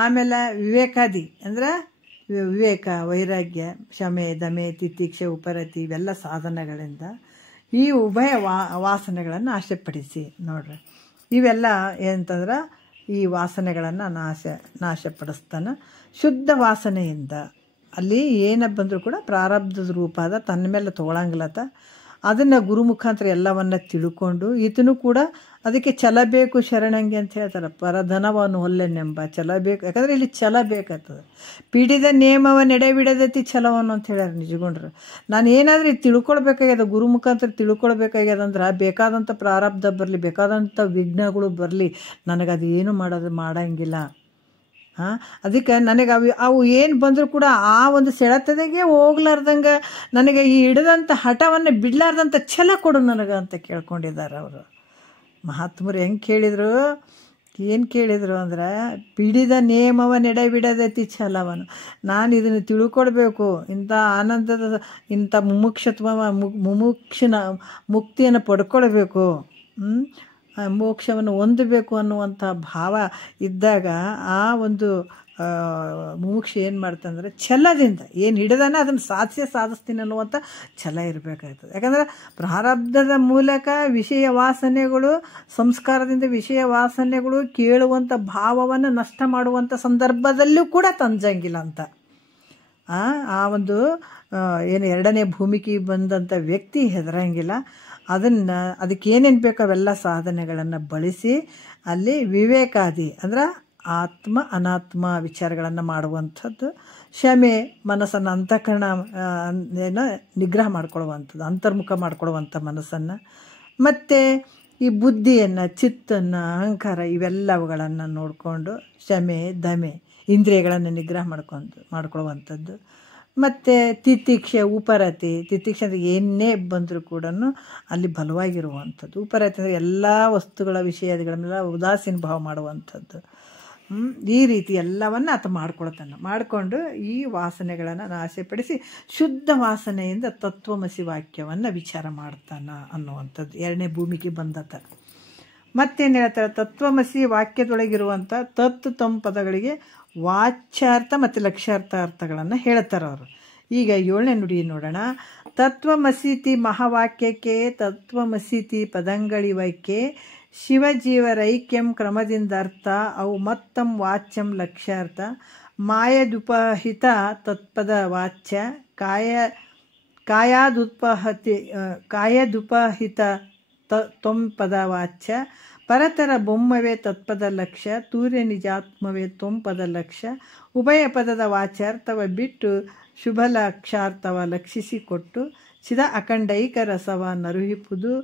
ಆಮೇಲೆ ವಿವೇಕಾದಿ ಅಂದರೆ ವಿವೇಕ ವೈರಾಗ್ಯ ಶಮೆ ದಮೆ ತಿತಿಕ್ಷೆ ಉಪರತಿ ಇವೆಲ್ಲ ಸಾಧನಗಳಿಂದ ಈ ಉಭಯ ವಾಸನೆಗಳನ್ನು ನಾಶಪಡಿಸಿ ನೋಡ್ರಿ. ಇವೆಲ್ಲ ಏನಂತಂದ್ರೆ ಈ ವಾಸನೆಗಳನ್ನು ನಾಶಪಡಿಸ್ತಾನೆ. ಶುದ್ಧ ವಾಸನೆಯಿಂದ ಅಲ್ಲಿ ಏನ ಬಂದರೂ ಕೂಡ ಪ್ರಾರಬ್ಧದ ರೂಪ ಅದ, ತನ್ನ ಮೇಲೆ ತೊಗೊಳಂಗಿಲ್ಲತ್ತ. ಅದನ್ನು ಗುರು ಮುಖಾಂತರ ಎಲ್ಲವನ್ನು ತಿಳ್ಕೊಂಡು ಈತನು ಕೂಡ ಅದಕ್ಕೆ ಛಲ ಬೇಕು ಶರಣಂಗೆ ಅಂತ ಹೇಳ್ತಾರೆ. ಪರಧನವನ್ನು ಹೊಲ್ಲೆನೆಂಬ ಛಲ ಬೇಕು, ಯಾಕಂದರೆ ಇಲ್ಲಿ ಛಲ ಬೇಕಾಗ್ತದೆ. ಪೀಡಿದ ನೇಮವ ನೆಡೆಬಿಡದತಿ ಛಲವನ್ನು ಅಂತ ಹೇಳ್ಯಾರ ನಿಜಗೊಂಡ್ರು. ನಾನು ಏನಾದರೂ ತಿಳ್ಕೊಳ್ಬೇಕಾಗ್ಯದ, ಗುರು ಮುಖಾಂತರ ತಿಳ್ಕೊಳ್ಬೇಕಾಗ್ಯದ ಅಂದ್ರೆ ಬೇಕಾದಂಥ ಪ್ರಾರಬ್ಧ ಬರಲಿ, ಬೇಕಾದಂಥ ವಿಘ್ನಗಳು ಬರಲಿ, ನನಗದು ಏನು ಮಾಡಂಗಿಲ್ಲ. ಅದಕ್ಕೆ ನನಗೆ ಅವು ಏನು ಬಂದರೂ ಕೂಡ ಆ ಒಂದು ಸೆಳೆತದಾಗೆ ಹೋಗ್ಲಾರ್ದಂಗೆ ನನಗೆ ಈ ಹಿಡಿದಂಥ ಹಠವನ್ನು ಬಿಡಲಾರ್ದಂಥ ಛಲ ಕೊಡು ನನಗೆ ಅಂತ ಕೇಳ್ಕೊಂಡಿದ್ದಾರೆ ಅವರು ಮಹಾತ್ಮರು. ಹೆಂಗೆ ಕೇಳಿದರು, ಏನು ಕೇಳಿದರು ಅಂದ್ರೆ, ಪಿಡಿದ ನೇಮವ ನೆಡೆಬಿಡದತಿ ಛಲವನ್ನು. ನಾನು ಇದನ್ನು ತಿಳ್ಕೊಳ್ಬೇಕು, ಇಂಥ ಆನಂದದ ಇಂಥ ಮುಮುಕ್ಷನ ಮುಕ್ತಿಯನ್ನು ಪಡ್ಕೊಳ್ಬೇಕು, ಮೋಕ್ಷವನ್ನು ಹೊಂದಬೇಕು ಅನ್ನುವಂಥ ಭಾವ ಇದ್ದಾಗ ಆ ಒಂದು ಮುಮುಕ್ಷ ಏನು ಮಾಡ್ತಂದ್ರೆ ಛಲದಿಂದ ಏನು ಹಿಡಿದಾನ ಅದನ್ನು ಸಾಧಿಸ್ತೀನಿ ಅನ್ನುವಂಥ ಛಲ ಇರಬೇಕಾಗ್ತದೆ. ಯಾಕಂದರೆ ಪ್ರಾರಬ್ಧದ ಮೂಲಕ ವಿಷಯ ವಾಸನೆಗಳು, ಸಂಸ್ಕಾರದಿಂದ ವಿಷಯ ವಾಸನೆಗಳು ಕೇಳುವಂಥ ಭಾವವನ್ನು ನಷ್ಟ ಮಾಡುವಂಥ ಸಂದರ್ಭದಲ್ಲೂ ಕೂಡ ತಂಜಂಗಿಲ್ಲ ಅಂತ ಆ ಒಂದು ಏನು ಎರಡನೇ ಭೂಮಿಗೆ ಬಂದಂಥ ವ್ಯಕ್ತಿ ಹೆದರಂಗಿಲ್ಲ. ಅದಕ್ಕೆ ಏನೇನು ಬೇಕೋ ಅವೆಲ್ಲ ಸಾಧನೆಗಳನ್ನು ಬಳಸಿ ಅಲ್ಲಿ ವಿವೇಕಾದಿ ಅಂದ್ರೆ ಆತ್ಮ ಅನಾತ್ಮ ವಿಚಾರಗಳನ್ನು ಮಾಡುವಂಥದ್ದು, ಕ್ಷಮೆ ಮನಸ್ಸನ್ನು ಅಂತಃಕರಣ ಏನು ನಿಗ್ರಹ ಮಾಡ್ಕೊಳ್ಳುವಂಥದ್ದು, ಅಂತರ್ಮುಖ ಮಾಡ್ಕೊಳ್ಳುವಂಥ ಮನಸ್ಸನ್ನು, ಮತ್ತು ಈ ಬುದ್ಧಿಯನ್ನು, ಚಿತ್ತನ್ನು, ಅಹಂಕಾರ ಇವೆಲ್ಲವುಗಳನ್ನು ನೋಡಿಕೊಂಡು ಕ್ಷಮೆ ದಮೆ ಇಂದ್ರಿಯಗಳನ್ನು ನಿಗ್ರಹ ಮಾಡ್ಕೊಳ್ಳುವಂಥದ್ದು, ಮತ್ತು ತಿತಿಕ್ಷೆ ಉಪರತಿ. ತಿತಿಕ್ಷೆ ಅಂದರೆ ಏನೇ ಬಂದರೂ ಕೂಡ ಅಲ್ಲಿ ಬಲವಾಗಿರುವಂಥದ್ದು. ಉಪರತಿ ಅಂದರೆ ಎಲ್ಲ ವಸ್ತುಗಳ ವಿಷಯಗಳನ್ನೆಲ್ಲ ಉದಾಸೀನ ಭಾವ ಮಾಡುವಂಥದ್ದು. ಈ ರೀತಿ ಎಲ್ಲವನ್ನು ಆತ ಮಾಡಿಕೊಂಡು ಈ ವಾಸನೆಗಳನ್ನು ನಾಶಪಡಿಸಿ ಶುದ್ಧ ವಾಸನೆಯಿಂದ ತತ್ವಮಸಿ ವಾಕ್ಯವನ್ನು ವಿಚಾರ ಮಾಡ್ತಾನೆ ಅನ್ನುವಂಥದ್ದು ಎರಡನೇ ಭೂಮಿಗೆ ಬಂದತ. ಮತ್ತೇನು ಹೇಳ್ತಾರೆ, ತತ್ವಮಸಿ ವಾಕ್ಯದೊಳಗಿರುವಂಥ ತಮ್ ಪದಗಳಿಗೆ ವಾಚ್ಯಾರ್ಥ ಮತ್ತು ಲಕ್ಷ್ಯಾರ್ಥ ಅರ್ಥಗಳನ್ನು ಹೇಳ್ತಾರೆ ಅವರು. ಈಗ 7ನೇ ನುಡಿ ನೋಡೋಣ. ತತ್ವಮಸೀತಿ ಮಹಾವಾಕ್ಯಕ್ಕೆ ತತ್ವಮಸೀತಿ ಪದಂಗಳಿವಕ್ಕೆ ಶಿವಜೀವರೈಕ್ಯಂ ಕ್ರಮದಿಂದ ಅರ್ಥ ಅವು ಮತ್ತಂ ವಾಚ್ಯಂ ಲಕ್ಷ್ಯಾರ್ಥ ಮಾಯದುಪಹಿತ ತತ್ಪದ ವಾಚ್ಯ ಕಾಯದುಪಹಿತ ತ್ವಂಪದ ವಾಚ್ಯ ಪರತರ ಬೊಮ್ಮವೇ ತತ್ಪದ ಲಕ್ಷ್ಯ ತೂರ್ಯ ನಿಜಾತ್ಮವೇ ತ್ವಂಪದ ಲಕ್ಷ್ಯ ಉಭಯ ಪದದ ವಾಚ್ಯಾರ್ಥವ ಬಿಟ್ಟು ಶುಭ ಲಕ್ಷಾರ್ಥವ ಲಕ್ಷಿಸಿಕೊಟ್ಟು ಚಿದ ಅಖಂಡೈಕ ರಸವ ನರುಹಿಪುದು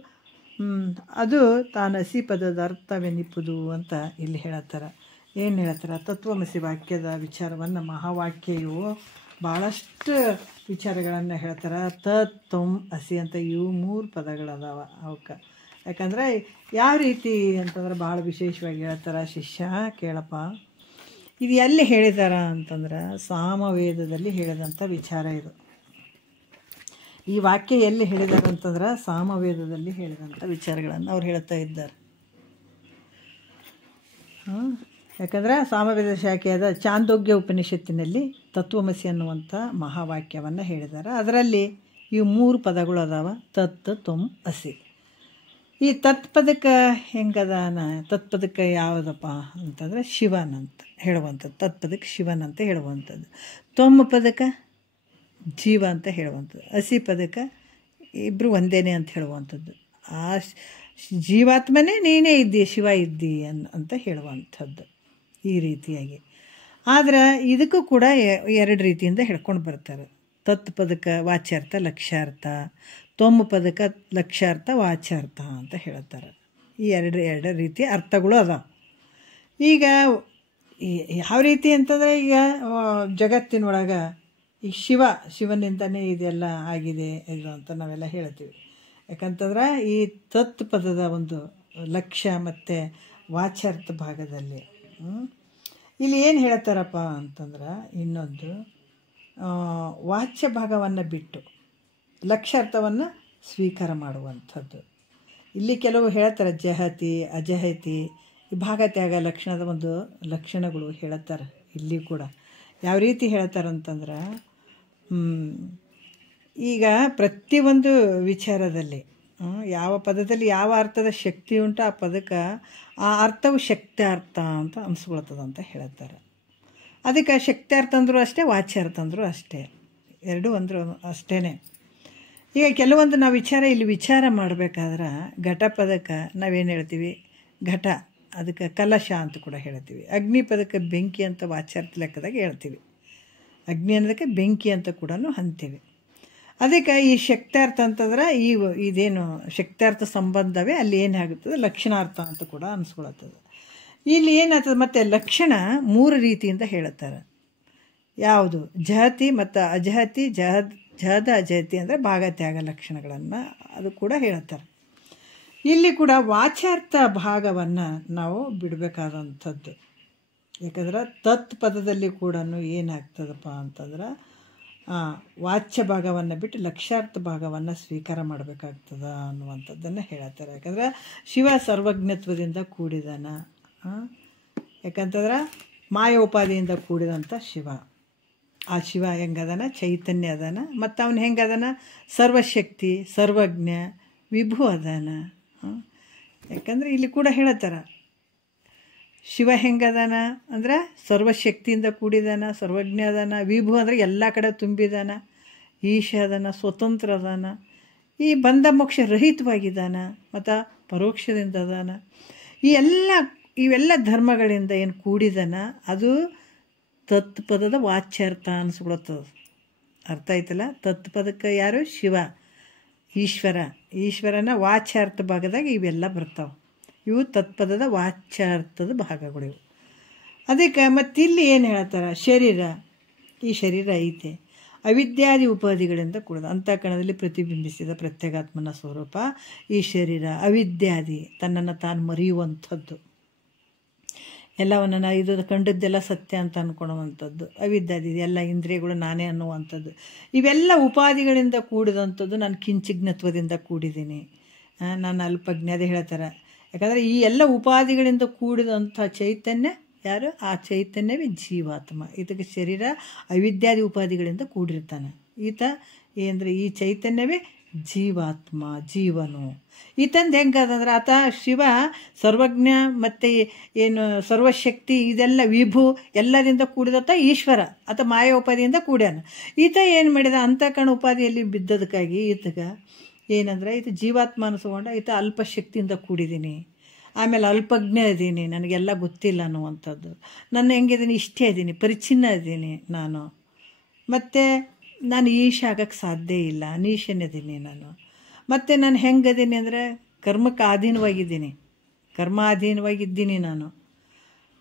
ಅದು ತಾನಸಿ ಪದದ ಅರ್ಥವೆನಿಪುದು ಅಂತ ಇಲ್ಲಿ ಹೇಳ್ತಾರೆ. ಏನು ಹೇಳ್ತಾರೆ, ತತ್ವಮಸಿ ವಾಕ್ಯದ ವಿಚಾರವನ್ನು ಮಹಾವಾಕ್ಯವು ಭಾಳಷ್ಟು ವಿಚಾರಗಳನ್ನು ಹೇಳ್ತಾರೆ. ತ್ವಂ ಅಸಿ ಅಂತ ಇವು 3 ಪದಗಳದಾವ ಅವಕ್ಕೆ. ಯಾಕಂದರೆ ಯಾವ ರೀತಿ ಅಂತಂದ್ರೆ ಭಾಳ ವಿಶೇಷವಾಗಿ ಹೇಳ್ತಾರೆ. ಶಿಷ್ಯ ಕೇಳಪ್ಪ, ಇದು ಎಲ್ಲಿ ಹೇಳಿದಾರ ಅಂತಂದ್ರೆ ಸಾಮವೇದದಲ್ಲಿ ಹೇಳಿದಂಥ ವಿಚಾರ ಇದು. ಈ ವಾಕ್ಯ ಎಲ್ಲಿ ಹೇಳಿದ್ದಾರೆ ಅಂತಂದ್ರೆ ಸಾಮವೇದದಲ್ಲಿ ಹೇಳಿದಂಥ ವಿಚಾರಗಳನ್ನು ಅವ್ರು ಹೇಳ್ತಾ ಇದ್ದಾರೆ. ಯಾಕಂದರೆ ಸಾಮವೇದ ಶಾಖೆಯಾದ ಚಾಂದೋಗ್ಯ ಉಪನಿಷತ್ತಿನಲ್ಲಿ ತತ್ವಮಸಿ ಅನ್ನುವಂಥ ಮಹಾವಾಕ್ಯವನ್ನು ಹೇಳಿದ್ದಾರೆ. ಅದರಲ್ಲಿ ಇವು 3 ಪದಗಳು ಅದಾವ, ತತ್ ತ್ವಂ ಅಸಿ. ಈ ತತ್ಪದಕ್ಕೆ ಹೆಂಗದಾನ, ತತ್ಪದಕ್ಕೆ ಯಾವುದಪ್ಪ ಅಂತಂದರೆ ಶಿವನ್ ಅಂತ ಹೇಳುವಂಥದ್ದು, ತತ್ಪದಕ್ಕೆ ಶಿವನ್ ಅಂತ ಹೇಳುವಂಥದ್ದು, ತ್ವಮ್ ಪದಕ್ಕೆ ಜೀವ ಅಂತ ಹೇಳುವಂಥದ್ದು, ಅಸಿ ಪದಕ್ಕೆ ಇಬ್ಬರು ಒಂದೇನೆ ಅಂತ ಹೇಳುವಂಥದ್ದು. ಆ ಜೀವಾತ್ಮನೇ ನೀನೇ ಇದ್ದಿ, ಶಿವ ಇದ್ದಿ ಅಂತ ಹೇಳುವಂಥದ್ದು. ಈ ರೀತಿಯಾಗಿ ಆದರೆ ಇದಕ್ಕೂ ಕೂಡ 2 ರೀತಿಯಿಂದ ಹೇಳ್ಕೊಂಡು ಬರ್ತಾರೆ. ತತ್ ಪದಕ್ಕೆ ವಾಚ್ಯಾರ್ಥ ಲಕ್ಷ್ಯಾರ್ಥ, ತ್ವಮ್ ಪದಕ್ಕೆ ಲಕ್ಷ್ಯಾರ್ಥ ವಾಚ್ಯಾರ್ಥ ಅಂತ ಹೇಳ್ತಾರೆ. ಈ ಎರಡು ರೀತಿಯ ಅರ್ಥಗಳು ಅದಾವೆ. ಈಗ ಯಾವ ರೀತಿ ಅಂತಂದರೆ ಈಗ ಜಗತ್ತಿನೊಳಗೆ ಈ ಶಿವನಿಂದನೇ ಇದೆಲ್ಲ ಆಗಿದೆ ಇದು ಅಂತ ನಾವೆಲ್ಲ ಹೇಳ್ತೀವಿ. ಯಾಕಂತಂದ್ರೆ ಈ ತತ್ ಪದದ ಒಂದು ಲಕ್ಷ್ಯ ಮತ್ತು ವಾಚ್ಯಾರ್ಥ ಭಾಗದಲ್ಲಿ ಇಲ್ಲಿ ಏನು ಹೇಳ್ತಾರಪ್ಪ ಅಂತಂದ್ರೆ ಇನ್ನೊಂದು ವಾಚ್ಯ ಭಾಗವನ್ನು ಬಿಟ್ಟು ಲಕ್ಷ್ಯಾರ್ಥವನ್ನು ಸ್ವೀಕಾರ ಮಾಡುವಂಥದ್ದು. ಇಲ್ಲಿ ಕೆಲವು ಹೇಳ್ತಾರೆ ಜಹತಿ ಅಜಹತಿ ಈ ಭಾಗತ್ಯಾಗ ಲಕ್ಷಣದ ಒಂದು ಲಕ್ಷಣಗಳು ಹೇಳ್ತಾರೆ. ಇಲ್ಲಿ ಕೂಡ ಯಾವ ರೀತಿ ಹೇಳ್ತಾರಂತಂದ್ರೆ ಈಗ ಪ್ರತಿಯೊಂದು ವಿಚಾರದಲ್ಲಿ ಯಾವ ಪದದಲ್ಲಿ ಯಾವ ಅರ್ಥದ ಶಕ್ತಿ ಉಂಟು ಆ ಪದಕ್ಕೆ ಆ ಅರ್ಥವು ಶಕ್ತ್ಯಾರ್ಥ ಅಂತ ಅನಿಸ್ಕೊಳ್ತದಂತ ಹೇಳ್ತಾರೆ. ಅದಕ್ಕೆ ಶಕ್ತ್ಯಾರ್ಥ ಅಂದರೂ ಅಷ್ಟೇ, ವಾಚ್ಯಾರ್ಥ ಅಂದರೂ ಅಷ್ಟೇ, ಎರಡೂ ಅಂದರೂ ಅಷ್ಟೇ. ಈಗ ಕೆಲವೊಂದು ನಾವು ವಿಚಾರ ಮಾಡಬೇಕಾದ್ರೆ ಘಟಪದಕ್ಕೆ ನಾವೇನು ಹೇಳ್ತೀವಿ, ಘಟ ಅದಕ್ಕೆ ಕಲಶ ಅಂತ ಕೂಡ ಹೇಳ್ತೀವಿ. ಅಗ್ನಿ ಪದಕ್ಕೆ ಬೆಂಕಿ ಅಂತ ವಾಚ್ಯಾರ್ಥ ಲೆಕ್ಕದಾಗ ಹೇಳ್ತೀವಿ. ಅಗ್ನಿ ಅನ್ನೋದಕ್ಕೆ ಬೆಂಕಿ ಅಂತ ಕೂಡ ಅಂತೀವಿ. ಅದಕ್ಕೆ ಈ ಶಕ್ತಾರ್ಥ ಅಂತಂದ್ರೆ ಇದೇನು ಶಕ್ತಾರ್ಥ ಸಂಬಂಧವೇ ಅಲ್ಲಿ ಏನಾಗುತ್ತದೆ ಲಕ್ಷಣಾರ್ಥ ಅಂತ ಕೂಡ ಅನಿಸ್ಕೊಳತ್ತದ. ಇಲ್ಲಿ ಏನಾಗ್ತದೆ ಮತ್ತು ಲಕ್ಷಣ 3 ರೀತಿಯಿಂದ ಹೇಳುತ್ತಾರೆ. ಯಾವುದು ಜಹತಿ ಮತ್ತು ಅಜಹತಿ, ಜಹದ ಅಜಹತಿ ಅಂದರೆ ಭಾಗತ್ಯಾಗ ಲಕ್ಷಣಗಳನ್ನು ಅದು ಕೂಡ ಹೇಳುತ್ತಾರೆ. ಇಲ್ಲಿ ಕೂಡ ವಾಚ್ಯಾರ್ಥ ಭಾಗವನ್ನು ನಾವು ಬಿಡಬೇಕಾದಂಥದ್ದು. ಯಾಕಂದ್ರೆ ತತ್ ಪದದಲ್ಲಿ ಕೂಡ ಏನಾಗ್ತದಪ್ಪ ಅಂತಂದ್ರೆ ವಾಚ್ಯ ಭಾಗವನ್ನು ಬಿಟ್ಟು ಲಕ್ಷ್ಯಾರ್ಥ ಭಾಗವನ್ನು ಸ್ವೀಕಾರ ಮಾಡಬೇಕಾಗ್ತದ ಅನ್ನುವಂಥದ್ದನ್ನು ಹೇಳತ್ತಾರೆ. ಯಾಕಂದ್ರೆ ಶಿವ ಸರ್ವಜ್ಞತ್ವದಿಂದ ಕೂಡಿದಾನ. ಯಾಕಂತಂದ್ರೆ ಮಾಯೋಪಾದಿಯಿಂದ ಕೂಡಿದಂಥ ಶಿವ. ಆ ಶಿವ ಹೆಂಗದಾನ, ಚೈತನ್ಯ ಅದಾನ. ಮತ್ತು ಅವನು ಹೆಂಗದಾನ, ಸರ್ವಶಕ್ತಿ, ಸರ್ವಜ್ಞ, ವಿಭು ಅದಾನ. ಯಾಕಂದ್ರೆ ಇಲ್ಲಿ ಕೂಡ ಹೇಳತ್ತಾರ ಶಿವ ಹೆಂಗದಾನ ಅಂದ್ರೆ ಸರ್ವಶಕ್ತಿಯಿಂದ ಕೂಡಿದಾನ, ಸರ್ವಜ್ಞ ಅದಾನ, ವಿಭು ಅಂದರೆ ಎಲ್ಲ ಕಡೆ ತುಂಬಿದಾನ, ಈಶ ಅದಾನ, ಸ್ವತಂತ್ರ ಅದಾನ, ಈ ಬಂಧ ಮೋಕ್ಷ ರಹಿತವಾಗಿದ್ದಾನ, ಮತ್ತು ಪರೋಕ್ಷದಿಂದ ಅದಾನ. ಇವೆಲ್ಲ ಧರ್ಮಗಳಿಂದ ಏನು ಕೂಡಿದಾನ ಅದು ತತ್ಪದದ ವಾಚ್ಯಾರ್ಥ ಅನಿಸ್ಕೊಳ್ತದೆ. ಅರ್ಥ ಆಯ್ತಲ್ಲ? ತತ್ಪದಕ್ಕೆ ಯಾರು? ಶಿವ, ಈಶ್ವರನ ವಾಚ್ಯಾರ್ಥ ಭಾಗದಾಗ ಇವೆಲ್ಲ ಬರ್ತಾವೆ. ಇವು ತತ್ಪದದ ವಾಚ್ಯಾರ್ಥದ ಭಾಗಗಳು ಇವು. ಅದಕ್ಕೆ ಮತ್ತಿಲ್ಲಿ ಏನು ಹೇಳ್ತಾರೆ, ಈ ಶರೀರ ಐತೆ ಅವಿದ್ಯಾದಿ ಉಪಾಧಿಗಳಿಂದ ಕೂಡಿದ ಅಂತಃಕರಣದಲ್ಲಿ ಪ್ರತಿಬಿಂಬಿಸಿದ ಪ್ರತ್ಯೇಗಾತ್ಮನ ಸ್ವರೂಪ ಈ ಶರೀರ. ಅವಿದ್ಯಾದಿ ತನ್ನನ್ನು ತಾನು ಮರೆಯುವಂಥದ್ದು, ಎಲ್ಲವನ್ನು ಇದು ಕಂಡದ್ದೆಲ್ಲ ಸತ್ಯ ಅಂತ ಅಂದ್ಕೊಳ್ಳುವಂಥದ್ದು ಅವಿದ್ಯಾದಿ. ಎಲ್ಲ ಇಂದ್ರಿಯಗಳು ನಾನೇ ಅನ್ನುವಂಥದ್ದು. ಇವೆಲ್ಲ ಉಪಾಧಿಗಳಿಂದ ಕೂಡಿದಂಥದ್ದು. ನಾನು ಕಿಂಚಿಜ್ಞತ್ವದಿಂದ ಕೂಡಿದ್ದೀನಿ, ನಾನು ಅಲ್ಪಜ್ಞ. ಅದೇ ಹೇಳ್ತಾರೆ. ಯಾಕಂದರೆ ಈ ಎಲ್ಲ ಉಪಾಧಿಗಳಿಂದ ಕೂಡಿದಂಥ ಚೈತನ್ಯ ಯಾರು? ಆ ಚೈತನ್ಯವೇ ಜೀವಾತ್ಮ. ಇದಕ್ಕೆ ಶರೀರ ಅವಿದ್ಯಾದಿ ಉಪಾಧಿಗಳಿಂದ ಕೂಡಿರ್ತಾನೆ. ಏನಂದರೆ ಈ ಚೈತನ್ಯವೇ ಜೀವಾತ್ಮ, ಜೀವನು. ಈತಂದು ಹೆಂಗದಂದ್ರೆ ಆತ ಶಿವ ಸರ್ವಜ್ಞ ಮತ್ತು ಏನು ಸರ್ವಶಕ್ತಿ, ಇದೆಲ್ಲ ವಿಭು ಎಲ್ಲದಿಂದ ಕೂಡಿದತ್ತ ಈಶ್ವರ. ಆತ ಮಾಯೋಪಾದಿಯಿಂದ ಕೂಡ್ಯಾನ. ಈತ ಏನು ಮಾಡಿದ, ಅಂತಃಕರಣ ಉಪಾಧಿಯಲ್ಲಿ ಬಿದ್ದದಕ್ಕಾಗಿ ಈತಗೆ ಏನಂದ್ರೆ ಈತ ಜೀವಾತ್ಮ ಅನಿಸ್ಕೊಂಡ. ಈತ ಅಲ್ಪಶಕ್ತಿಯಿಂದ ಕೂಡಿದ್ದೀನಿ, ಆಮೇಲೆ ಅಲ್ಪಜ್ಞ ಇದ್ದೀನಿ, ನನಗೆಲ್ಲ ಗೊತ್ತಿಲ್ಲ ಅನ್ನುವಂಥದ್ದು. ನಾನು ಹೆಂಗಿದ್ದೀನಿ, ಇಷ್ಟೇ ಇದ್ದೀನಿ, ಪರಿಚ್ಛಿನ್ನ ಇದ್ದೀನಿ ನಾನು. ಮತ್ತು ನಾನು ಈಶ ಆಗಕ್ಕೆ ಸಾಧ್ಯ ಇಲ್ಲ, ನೀಶನಿದ್ದೀನಿ ನಾನು. ಮತ್ತು ನಾನು ಹೆಂಗದೀನಿ ಅಂದರೆ ಕರ್ಮಕ್ಕೆ ಆಧೀನವಾಗಿದ್ದೀನಿ, ಕರ್ಮಾಧೀನವಾಗಿದ್ದೀನಿ ನಾನು.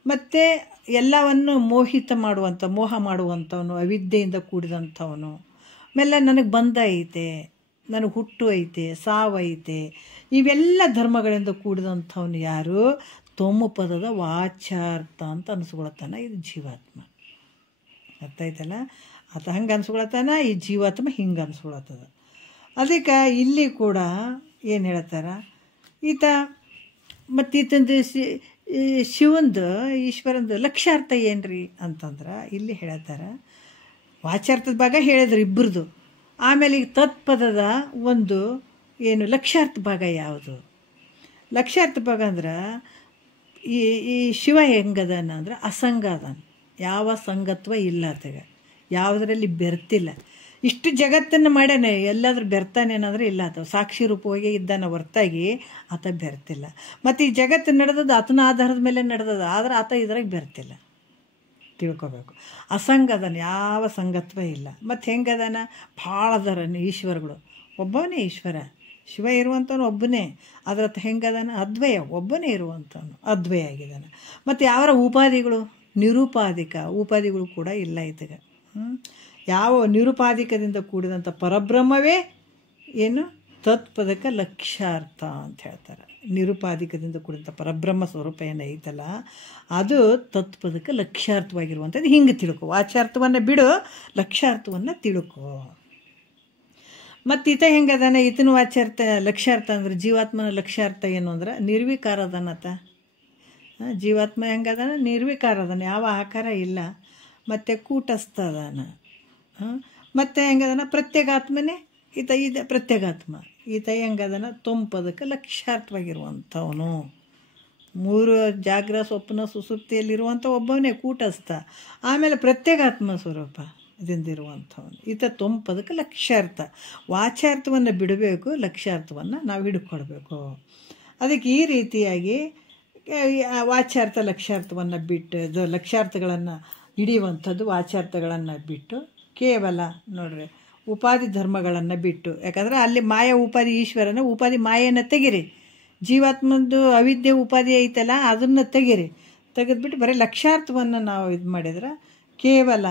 ಮತ್ತು ಎಲ್ಲವನ್ನು ಮೋಹ ಮಾಡುವಂಥವನು, ಅವಿದ್ಯೆಯಿಂದ ಕೂಡಿದಂಥವನು. ಆಮೇಲೆ ನನಗೆ ಬಂಧ ಐತೆ, ನನಗೆ ಹುಟ್ಟು ಐತೆ, ಸಾವು ಐತೆ. ಇವೆಲ್ಲ ಧರ್ಮಗಳಿಂದ ಕೂಡಿದಂಥವನು ಯಾರು? ತೊಮ್ಮಪದದ ವಾಚ್ಯಾರ್ಥ ಅಂತ ಅನಿಸ್ಕೊಳತ್ತಾನ. ಇದು ಜೀವಾತ್ಮ. ಅರ್ಥ ಆಯ್ತಲ್ಲ? ಆತ ಹಂಗೆ ಅನ್ಸ್ಕೊಳತ್ತಾನ, ಈ ಜೀವಾತ್ಮ ಹಿಂಗೆ ಅನ್ಸ್ಕೊಳತ್ತದ. ಅದಕ್ಕೆ ಇಲ್ಲಿ ಕೂಡ ಏನು ಹೇಳ್ತಾರ, ಈತ ಮತ್ತು ಈತಂದು ಶಿವಂದು ಈಶ್ವರಂದು ಲಕ್ಷ್ಯಾರ್ಥ ಏನ್ರಿ ಅಂತಂದ್ರೆ ಇಲ್ಲಿ ಹೇಳ್ತಾರೆ. ವಾಚ್ಯಾರ್ಥದ ಭಾಗ ಹೇಳಿದ್ರು ಇಬ್ಬರದು. ಆಮೇಲೆ ಈಗ ತತ್ಪದದ ಒಂದು ಏನು ಲಕ್ಷ್ಯಾರ್ಥ ಭಾಗ ಯಾವುದು? ಲಕ್ಷ್ಯಾರ್ಥ ಭಾಗ ಅಂದ್ರೆ ಈ ಶಿವ ಹೆಂಗದಾನ ಅಂದ್ರೆ ಅಸಂಗ ಅದಾನ, ಯಾವ ಸಂಗತ್ವ ಇಲ್ಲ ಆತಗ, ಯಾವುದರಲ್ಲಿ ಬೆರ್ತಿಲ್ಲ. ಇಷ್ಟು ಜಗತ್ತನ್ನು ಮಾಡ್ಯಾನ, ಎಲ್ಲಾದ್ರೂ ಬೆರ್ತಾನೇನಾದ್ರೆ ಇಲ್ಲ. ಆತ ಸಾಕ್ಷಿ ರೂಪವಾಗಿ ಇದ್ದಾನ ಹೊರತಾಗಿ ಆತ ಬೆರ್ತಿಲ್ಲ. ಮತ್ತು ಈ ಜಗತ್ತು ನಡೆದದ್ದು ಆತನ ಆಧಾರದ ಮೇಲೆ ನಡೆದದ, ಆದ್ರೆ ಆತ ಇದ್ರಾಗ ಬೆರ್ತಿಲ್ಲ. ತಿಳ್ಕೊಬೇಕು. ಅಸಂಗದನ, ಯಾವ ಸಂಗತ್ವ ಇಲ್ಲ. ಮತ್ತು ಹೆಂಗದಾನ, ಭಾಳ ಅದರನ್ನು ಈಶ್ವರಗಳು. ಒಬ್ಬನೇ ಈಶ್ವರ, ಶಿವ ಇರುವಂಥವನು ಒಬ್ಬನೇ. ಅದ್ರ ಹೆಂಗದಾನ, ಅದ್ವಯ, ಒಬ್ಬನೇ ಇರುವಂಥವನು ಅದ್ವಯ ಆಗಿದ್ದಾನೆ. ಮತ್ತು ಯಾವ ಉಪಾಧಿಗಳು, ನಿರುಪಾಧಿಕ ಉಪಾಧಿಗಳು ಕೂಡ ಇಲ್ಲ ಈತಗೆ. ಯಾವ ನಿರುಪಾಧಿಕದಿಂದ ಕೂಡಿದಂಥ ಪರಬ್ರಹ್ಮವೇ ಏನು ತತ್ಪದಕ್ಕೆ ಲಕ್ಷ್ಯಾರ್ಥ ಅಂತ ಹೇಳ್ತಾರೆ. ನಿರುಪಾಧಿಕದಿಂದ ಕೂಡಿದಂಥ ಪರಬ್ರಹ್ಮ ಸ್ವರೂಪ ಏನು ಐತಲ್ಲ ಅದು ತತ್ಪದಕ್ಕೆ ಲಕ್ಷ್ಯಾರ್ಥವಾಗಿರುವಂಥದ್ದು. ಹಿಂಗೆ ತಿಳ್ಕೊ, ವಾಚ್ಯಾರ್ಥವನ್ನು ಬಿಡು, ಲಕ್ಷ್ಯಾರ್ಥವನ್ನು ತಿಳ್ಕೊ. ಮತ್ತು ಈತ ಹೆಂಗದಾನ, ಈತನ ವಾಚ್ಯಾರ್ಥ ಲಕ್ಷ್ಯಾರ್ಥ ಅಂದ್ರೆ ಜೀವಾತ್ಮನ ಲಕ್ಷ್ಯಾರ್ಥ ಏನು ಅಂದ್ರೆ ನಿರ್ವಿಕಾರ ಅದಾನತ. ಜೀವಾತ್ಮ ಹೆಂಗದಾನ, ನಿರ್ವಿಕಾರ ಅದಾನ, ಯಾವ ಆಕಾರ ಇಲ್ಲ. ಮತ್ತು ಕೂಟಸ್ಥ ಅದಾನ. ಮತ್ತು ಹೆಂಗದಾನ, ಪ್ರತ್ಯೇಗಾತ್ಮನೇ ಈತ ಪ್ರತ್ಯೇಗಾತ್ಮ. ಈತ ಹೆಂಗದಾನ, ತೊಂಪದಕ್ಕೆ ಲಕ್ಷ್ಯಾರ್ಥವಾಗಿರುವಂಥವನು. 3 ಜಾಗ್ರ ಸ್ವಪ್ನ ಸುಸುಪ್ತಿಯಲ್ಲಿರುವಂಥ ಒಬ್ಬವನೇ ಕೂಟಸ್ಥ. ಆಮೇಲೆ ಪ್ರತ್ಯೇಗಾತ್ಮ ಸ್ವರೂಪ ದಿಂದಿರುವಂಥವನು ಈತ ತೊಂ ಪದಕ್ಕೆ ಲಕ್ಷ್ಯಾರ್ಥ. ವಾಚ್ಯಾರ್ಥವನ್ನು ಬಿಡಬೇಕು, ಲಕ್ಷ್ಯಾರ್ಥವನ್ನು ನಾವು ಹಿಡ್ಕೊಳ್ಬೇಕು. ಅದಕ್ಕೆ ಈ ರೀತಿಯಾಗಿ ವಾಚ್ಯಾರ್ಥ ಲಕ್ಷ್ಯಾರ್ಥವನ್ನು ಬಿಟ್ಟು ಲಕ್ಷ್ಯಾರ್ಥಗಳನ್ನು ಹಿಡಿಯುವಂಥದ್ದು ವಾಚ್ಯಾರ್ಥಗಳನ್ನು ಬಿಟ್ಟು ಕೇವಲ ನೋಡ್ರಿ ಉಪಾಧಿ ಧರ್ಮಗಳನ್ನು ಬಿಟ್ಟು, ಯಾಕಂದರೆ ಅಲ್ಲಿ ಮಾಯ ಉಪಾಧಿ ಈಶ್ವರನ ಉಪಾಧಿ ಮಾಯನ ತೆಗಿರಿ, ಜೀವಾತ್ಮದ್ದು ಅವಿದ್ಯೆ ಉಪಾಧಿ ಐತಲ್ಲ ಅದನ್ನು ತೆಗೆದ್ಬಿಟ್ಟು ಬರೀ ಲಕ್ಷ್ಯಾರ್ಥವನ್ನು ನಾವು ಇದು ಮಾಡಿದ್ರೆ ಕೇವಲ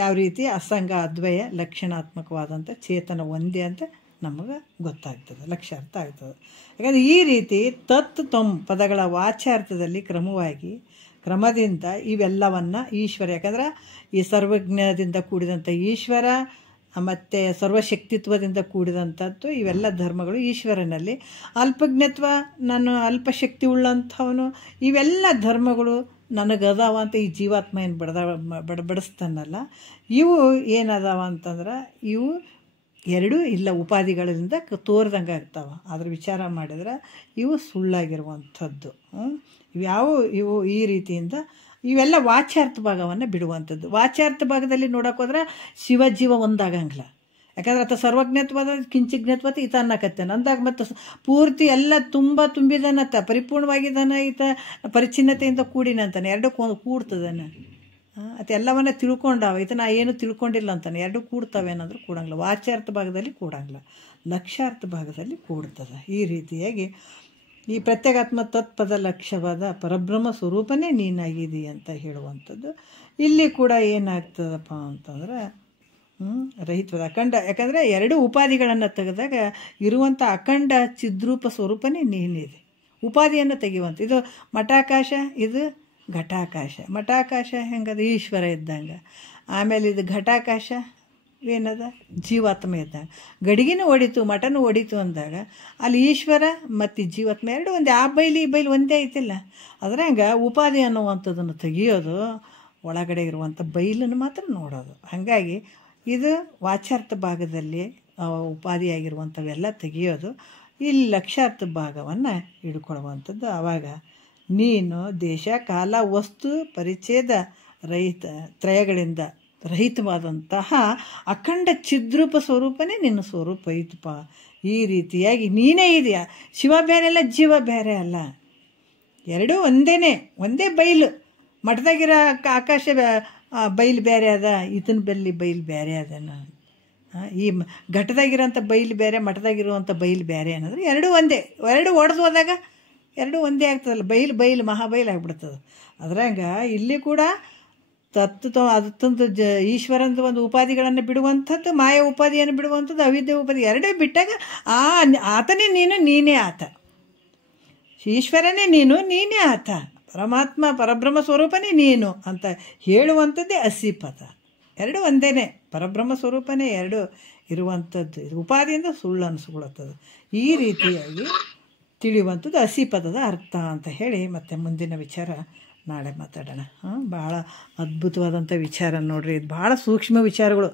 ಯಾವ ರೀತಿ ಅಸಂಗ ಅದ್ವಯ ಲಕ್ಷಣಾತ್ಮಕವಾದಂಥ ಚೇತನ ಒಂದೇ ಅಂತ ನಮಗೆ ಗೊತ್ತಾಗ್ತದೆ, ಲಕ್ಷ್ಯಾರ್ಥ ಆಗ್ತದೆ. ಯಾಕಂದರೆ ಈ ರೀತಿ ತತ್ ತೊಂ ಪದಗಳ ವಾಚ್ಯಾರ್ಥದಲ್ಲಿ ಕ್ರಮದಿಂದ ಇವೆಲ್ಲವನ್ನು ಈಶ್ವರ, ಯಾಕಂದ್ರೆ ಈ ಸರ್ವಜ್ಞದಿಂದ ಕೂಡಿದಂಥ ಈಶ್ವರ ಮತ್ತು ಸರ್ವಶಕ್ತಿತ್ವದಿಂದ ಕೂಡಿದಂಥದ್ದು ಇವೆಲ್ಲ ಧರ್ಮಗಳು ಈಶ್ವರನಲ್ಲಿ. ಅಲ್ಪಜ್ಞತ್ವ, ನಾನು ಅಲ್ಪಶಕ್ತಿ ಉಳ್ಳಂಥವನು, ಇವೆಲ್ಲ ಧರ್ಮಗಳು ನನಗದಾವ ಅಂತ ಈ ಜೀವಾತ್ಮ ಏನು ಬಡಿಸ್ತಾನಲ್ಲ, ಇವು ಏನದಾವ ಅಂತಂದ್ರೆ ಇವು ಎರಡೂ ಇಲ್ಲ, ಉಪಾಧಿಗಳಿಂದ ತೋರ್ದಂಗೆ ಆಗ್ತಾವೆ. ಅದ್ರ ವಿಚಾರ ಮಾಡಿದ್ರೆ ಇವು ಸುಳ್ಳಾಗಿರುವಂಥದ್ದು. ಇವು ಈ ರೀತಿಯಿಂದ ಇವೆಲ್ಲ ವಾಚ್ಯಾರ್ಥ ಭಾಗವನ್ನು ಬಿಡುವಂಥದ್ದು. ವಾಚ್ಯಾರ್ಥ ಭಾಗದಲ್ಲಿ ನೋಡೋಕೆ ಹೋದ್ರೆ ಶಿವಜೀವ ಒಂದಾಗಂಗಿಲ್ಲ, ಯಾಕಂದ್ರೆ ಆತ ಸರ್ವಜ್ಞತ್ವದ ಕಿಂಚಿಜ್ಞತ್ವದ ಈತ ಅನ್ನಕತ್ತೇನೆ ಅಂದಾಗ ಮತ್ತು ಪೂರ್ತಿ ಎಲ್ಲ ತುಂಬಿದಾನತ್ತ, ಪರಿಪೂರ್ಣವಾಗಿದ್ದಾನೆ ಈತ, ಪರಿಚ್ಛಿನ್ನತೆಯಿಂದ ಕೂಡಿನಂತಾನೆ, ಎರಡು ಕೂಡ್ತದಾನೆ. ಅದು ಎಲ್ಲವನ್ನ ತಿಳ್ಕೊಂಡಾವ ಈತ, ನಾ ಏನು ತಿಳ್ಕೊಂಡಿಲ್ಲ ಅಂತಾನೆ, ಎರಡು ಕೂಡ್ತವೆ ಏನಾದರೂ ಕೂಡಂಗಿಲ್ಲ. ವಾಚ್ಯಾರ್ಥ ಭಾಗದಲ್ಲಿ ಕೂಡಂಗಿಲ್ಲ, ಲಕ್ಷ್ಯಾರ್ಥ ಭಾಗದಲ್ಲಿ ಕೂಡ್ತದೆ. ಈ ರೀತಿಯಾಗಿ ಈ ಪ್ರತ್ಯೇಗಾತ್ಮ ತತ್ಪದ ಲಕ್ಷ್ಯವಾದ ಪರಬ್ರಹ್ಮ ಸ್ವರೂಪನೇ ನೀನಾಗಿದ್ದೀ ಅಂತ ಹೇಳುವಂಥದ್ದು. ಇಲ್ಲಿ ಕೂಡ ಏನಾಗ್ತದಪ್ಪ ಅಂತಂದ್ರೆ ರಹಿತವಾದ ಅಖಂಡ, ಯಾಕಂದರೆ ಎರಡು ಉಪಾಧಿಗಳನ್ನು ತೆಗೆದಾಗ ಇರುವಂಥ ಅಖಂಡ ಚಿದ್ರೂಪ ಸ್ವರೂಪನೇ ನೀನಿದೆ. ಉಪಾಧಿಯನ್ನು ತೆಗೆಯುವಂಥ ಇದು ಮಠಾಕಾಶ, ಇದು ಘಟಾಕಾಶ. ಮಠಾಕಾಶ ಹೆಂಗದ ಈಶ್ವರ ಇದ್ದಂಗೆ, ಆಮೇಲೆ ಇದು ಘಟಾಕಾಶ ಏನದ ಜೀವಾತ್ಮ ಇದ್ದಂಗೆ. ಗಡಿಗೆನೂ ಹೊಡಿತು ಮಠನೂ ಹೊಡಿತು ಅಂದಾಗ ಅಲ್ಲಿ ಈಶ್ವರ ಮತ್ತು ಜೀವಾತ್ಮ ಎರಡು ಒಂದೇ. ಆ ಬೈಲಿ ಈ ಬೈಲಿ ಒಂದೇ ಐತಿಲ್ಲ. ಅದ್ರಂಗೆ ಉಪಾಧಿ ಅನ್ನುವಂಥದ್ದನ್ನು ತೆಗಿಯೋದು, ಒಳಗಡೆ ಇರುವಂಥ ಬೈಲನ್ನು ಮಾತ್ರ ನೋಡೋದು. ಹಾಗಾಗಿ ಇದು ವಾಚ್ಯಾರ್ಥ ಭಾಗದಲ್ಲಿ ಉಪಾಧಿಯಾಗಿರುವಂಥವೆಲ್ಲ ತೆಗಿಯೋದು, ಇಲ್ಲಿ ಲಕ್ಷ್ಯಾರ್ಥ ಭಾಗವನ್ನು ಹಿಡ್ಕೊಳ್ಳುವಂಥದ್ದು. ಆವಾಗ ನೀನು ದೇಶ ಕಾಲ ವಸ್ತು ಪರಿಚ್ಛೇದ ತ್ರಯಗಳಿಂದ ರಹಿತವಾದಂತಹ ಅಖಂಡ ಚಿದ್ರೂಪ ಸ್ವರೂಪನೇ ನಿನ್ನ ಸ್ವರೂಪ ಐತಪ್ಪ. ಈ ರೀತಿಯಾಗಿ ನೀನೇ ಇದೆಯಾ. ಶಿವ ಬೇರೆ ಅಲ್ಲ, ಜೀವ ಬೇರೆ ಅಲ್ಲ, ಎರಡೂ ಒಂದೇ ಬೈಲು. ಮಠದಾಗಿರೋ ಆಕಾಶ ಬೈಲು ಬೇರೆ ಅದ, ಈತನ ಬೆಲ್ಲಿ ಬೈಲು ಬೇರೆ ಅದನ. ಈ ಘಟದಾಗಿರೋಂಥ ಬೈಲು ಬೇರೆ, ಮಠದಾಗಿರುವಂಥ ಬೈಲು ಬೇರೆ ಅನ್ನೋದ್ರೆ ಎರಡೂ ಒಂದೇ. ಎರಡು ಒಡೆದು ಹೋದಾಗ ಎರಡೂ ಒಂದೇ ಆಗ್ತದಲ್ಲ, ಬೈಲು ಮಹಾಬೈಲು ಆಗ್ಬಿಡ್ತದೆ. ಅದ್ರಾಗ ಇಲ್ಲಿ ಕೂಡ ತಂದು ಈಶ್ವರಂದು ಒಂದು ಉಪಾಧಿಗಳನ್ನು ಬಿಡುವಂಥದ್ದು, ಮಾಯ ಉಪಾಧಿಯನ್ನು ಬಿಡುವಂಥದ್ದು, ಅವಿದ್ಯೆ ಉಪಾಧಿ ಎರಡೇ ಬಿಟ್ಟಾಗ ಆತನೇ ನೀನು, ನೀನೇ ಆತ. ಈಶ್ವರನೇ ನೀನು, ನೀನೇ ಆತ. ಪರಮಾತ್ಮ ಪರಬ್ರಹ್ಮ ಸ್ವರೂಪನೇ ನೀನು ಅಂತ ಹೇಳುವಂಥದ್ದೇ ಅಸಿಪದ. ಎರಡು ಒಂದೇ, ಪರಬ್ರಹ್ಮ ಸ್ವರೂಪನೇ ಎರಡು ಇರುವಂಥದ್ದು. ಇದು ಉಪಾಧಿಯಿಂದ ಸುಳ್ಳು ಅನಿಸ್ಕೊಳ್ಳುತ್ತದೆ. ಈ ರೀತಿಯಾಗಿ ತಿಳಿಯುವಂಥದ್ದು ಅಸಿಪದದ ಅರ್ಥ ಅಂತ ಹೇಳಿ ಮತ್ತೆ ಮುಂದಿನ ವಿಚಾರ ನಾಳೆ ಮಾತಾಡೋಣ. ಭಾಳ ಅದ್ಭುತವಾದಂಥ ವಿಚಾರ ನೋಡ್ರಿ. ಇದು ಭಾಳ ಸೂಕ್ಷ್ಮ ವಿಚಾರಗಳು,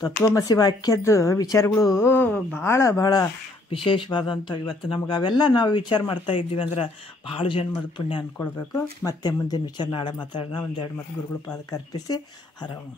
ತತ್ವಮಸಿ ವಾಕ್ಯದ ವಿಚಾರಗಳು ಭಾಳ ವಿಶೇಷವಾದಂಥ. ಇವತ್ತು ನಮ್ಗೆ ಅವೆಲ್ಲ ನಾವು ವಿಚಾರ ಮಾಡ್ತಾ ಇದ್ದೀವಿ ಅಂದ್ರೆ ಭಾಳ ಜನ್ಮದ ಪುಣ್ಯ ಅಂದ್ಕೊಳ್ಬೇಕು. ಮತ್ತೆ ಮುಂದಿನ ವಿಚಾರ ನಾಳೆ ಮಾತಾಡೋಣ. ಒಂದೆರಡು ಮಾತು ಗುರುಗಳು ಪಾದಕ್ಕೆ ಅರ್ಪಿಸಿ ಹರವು.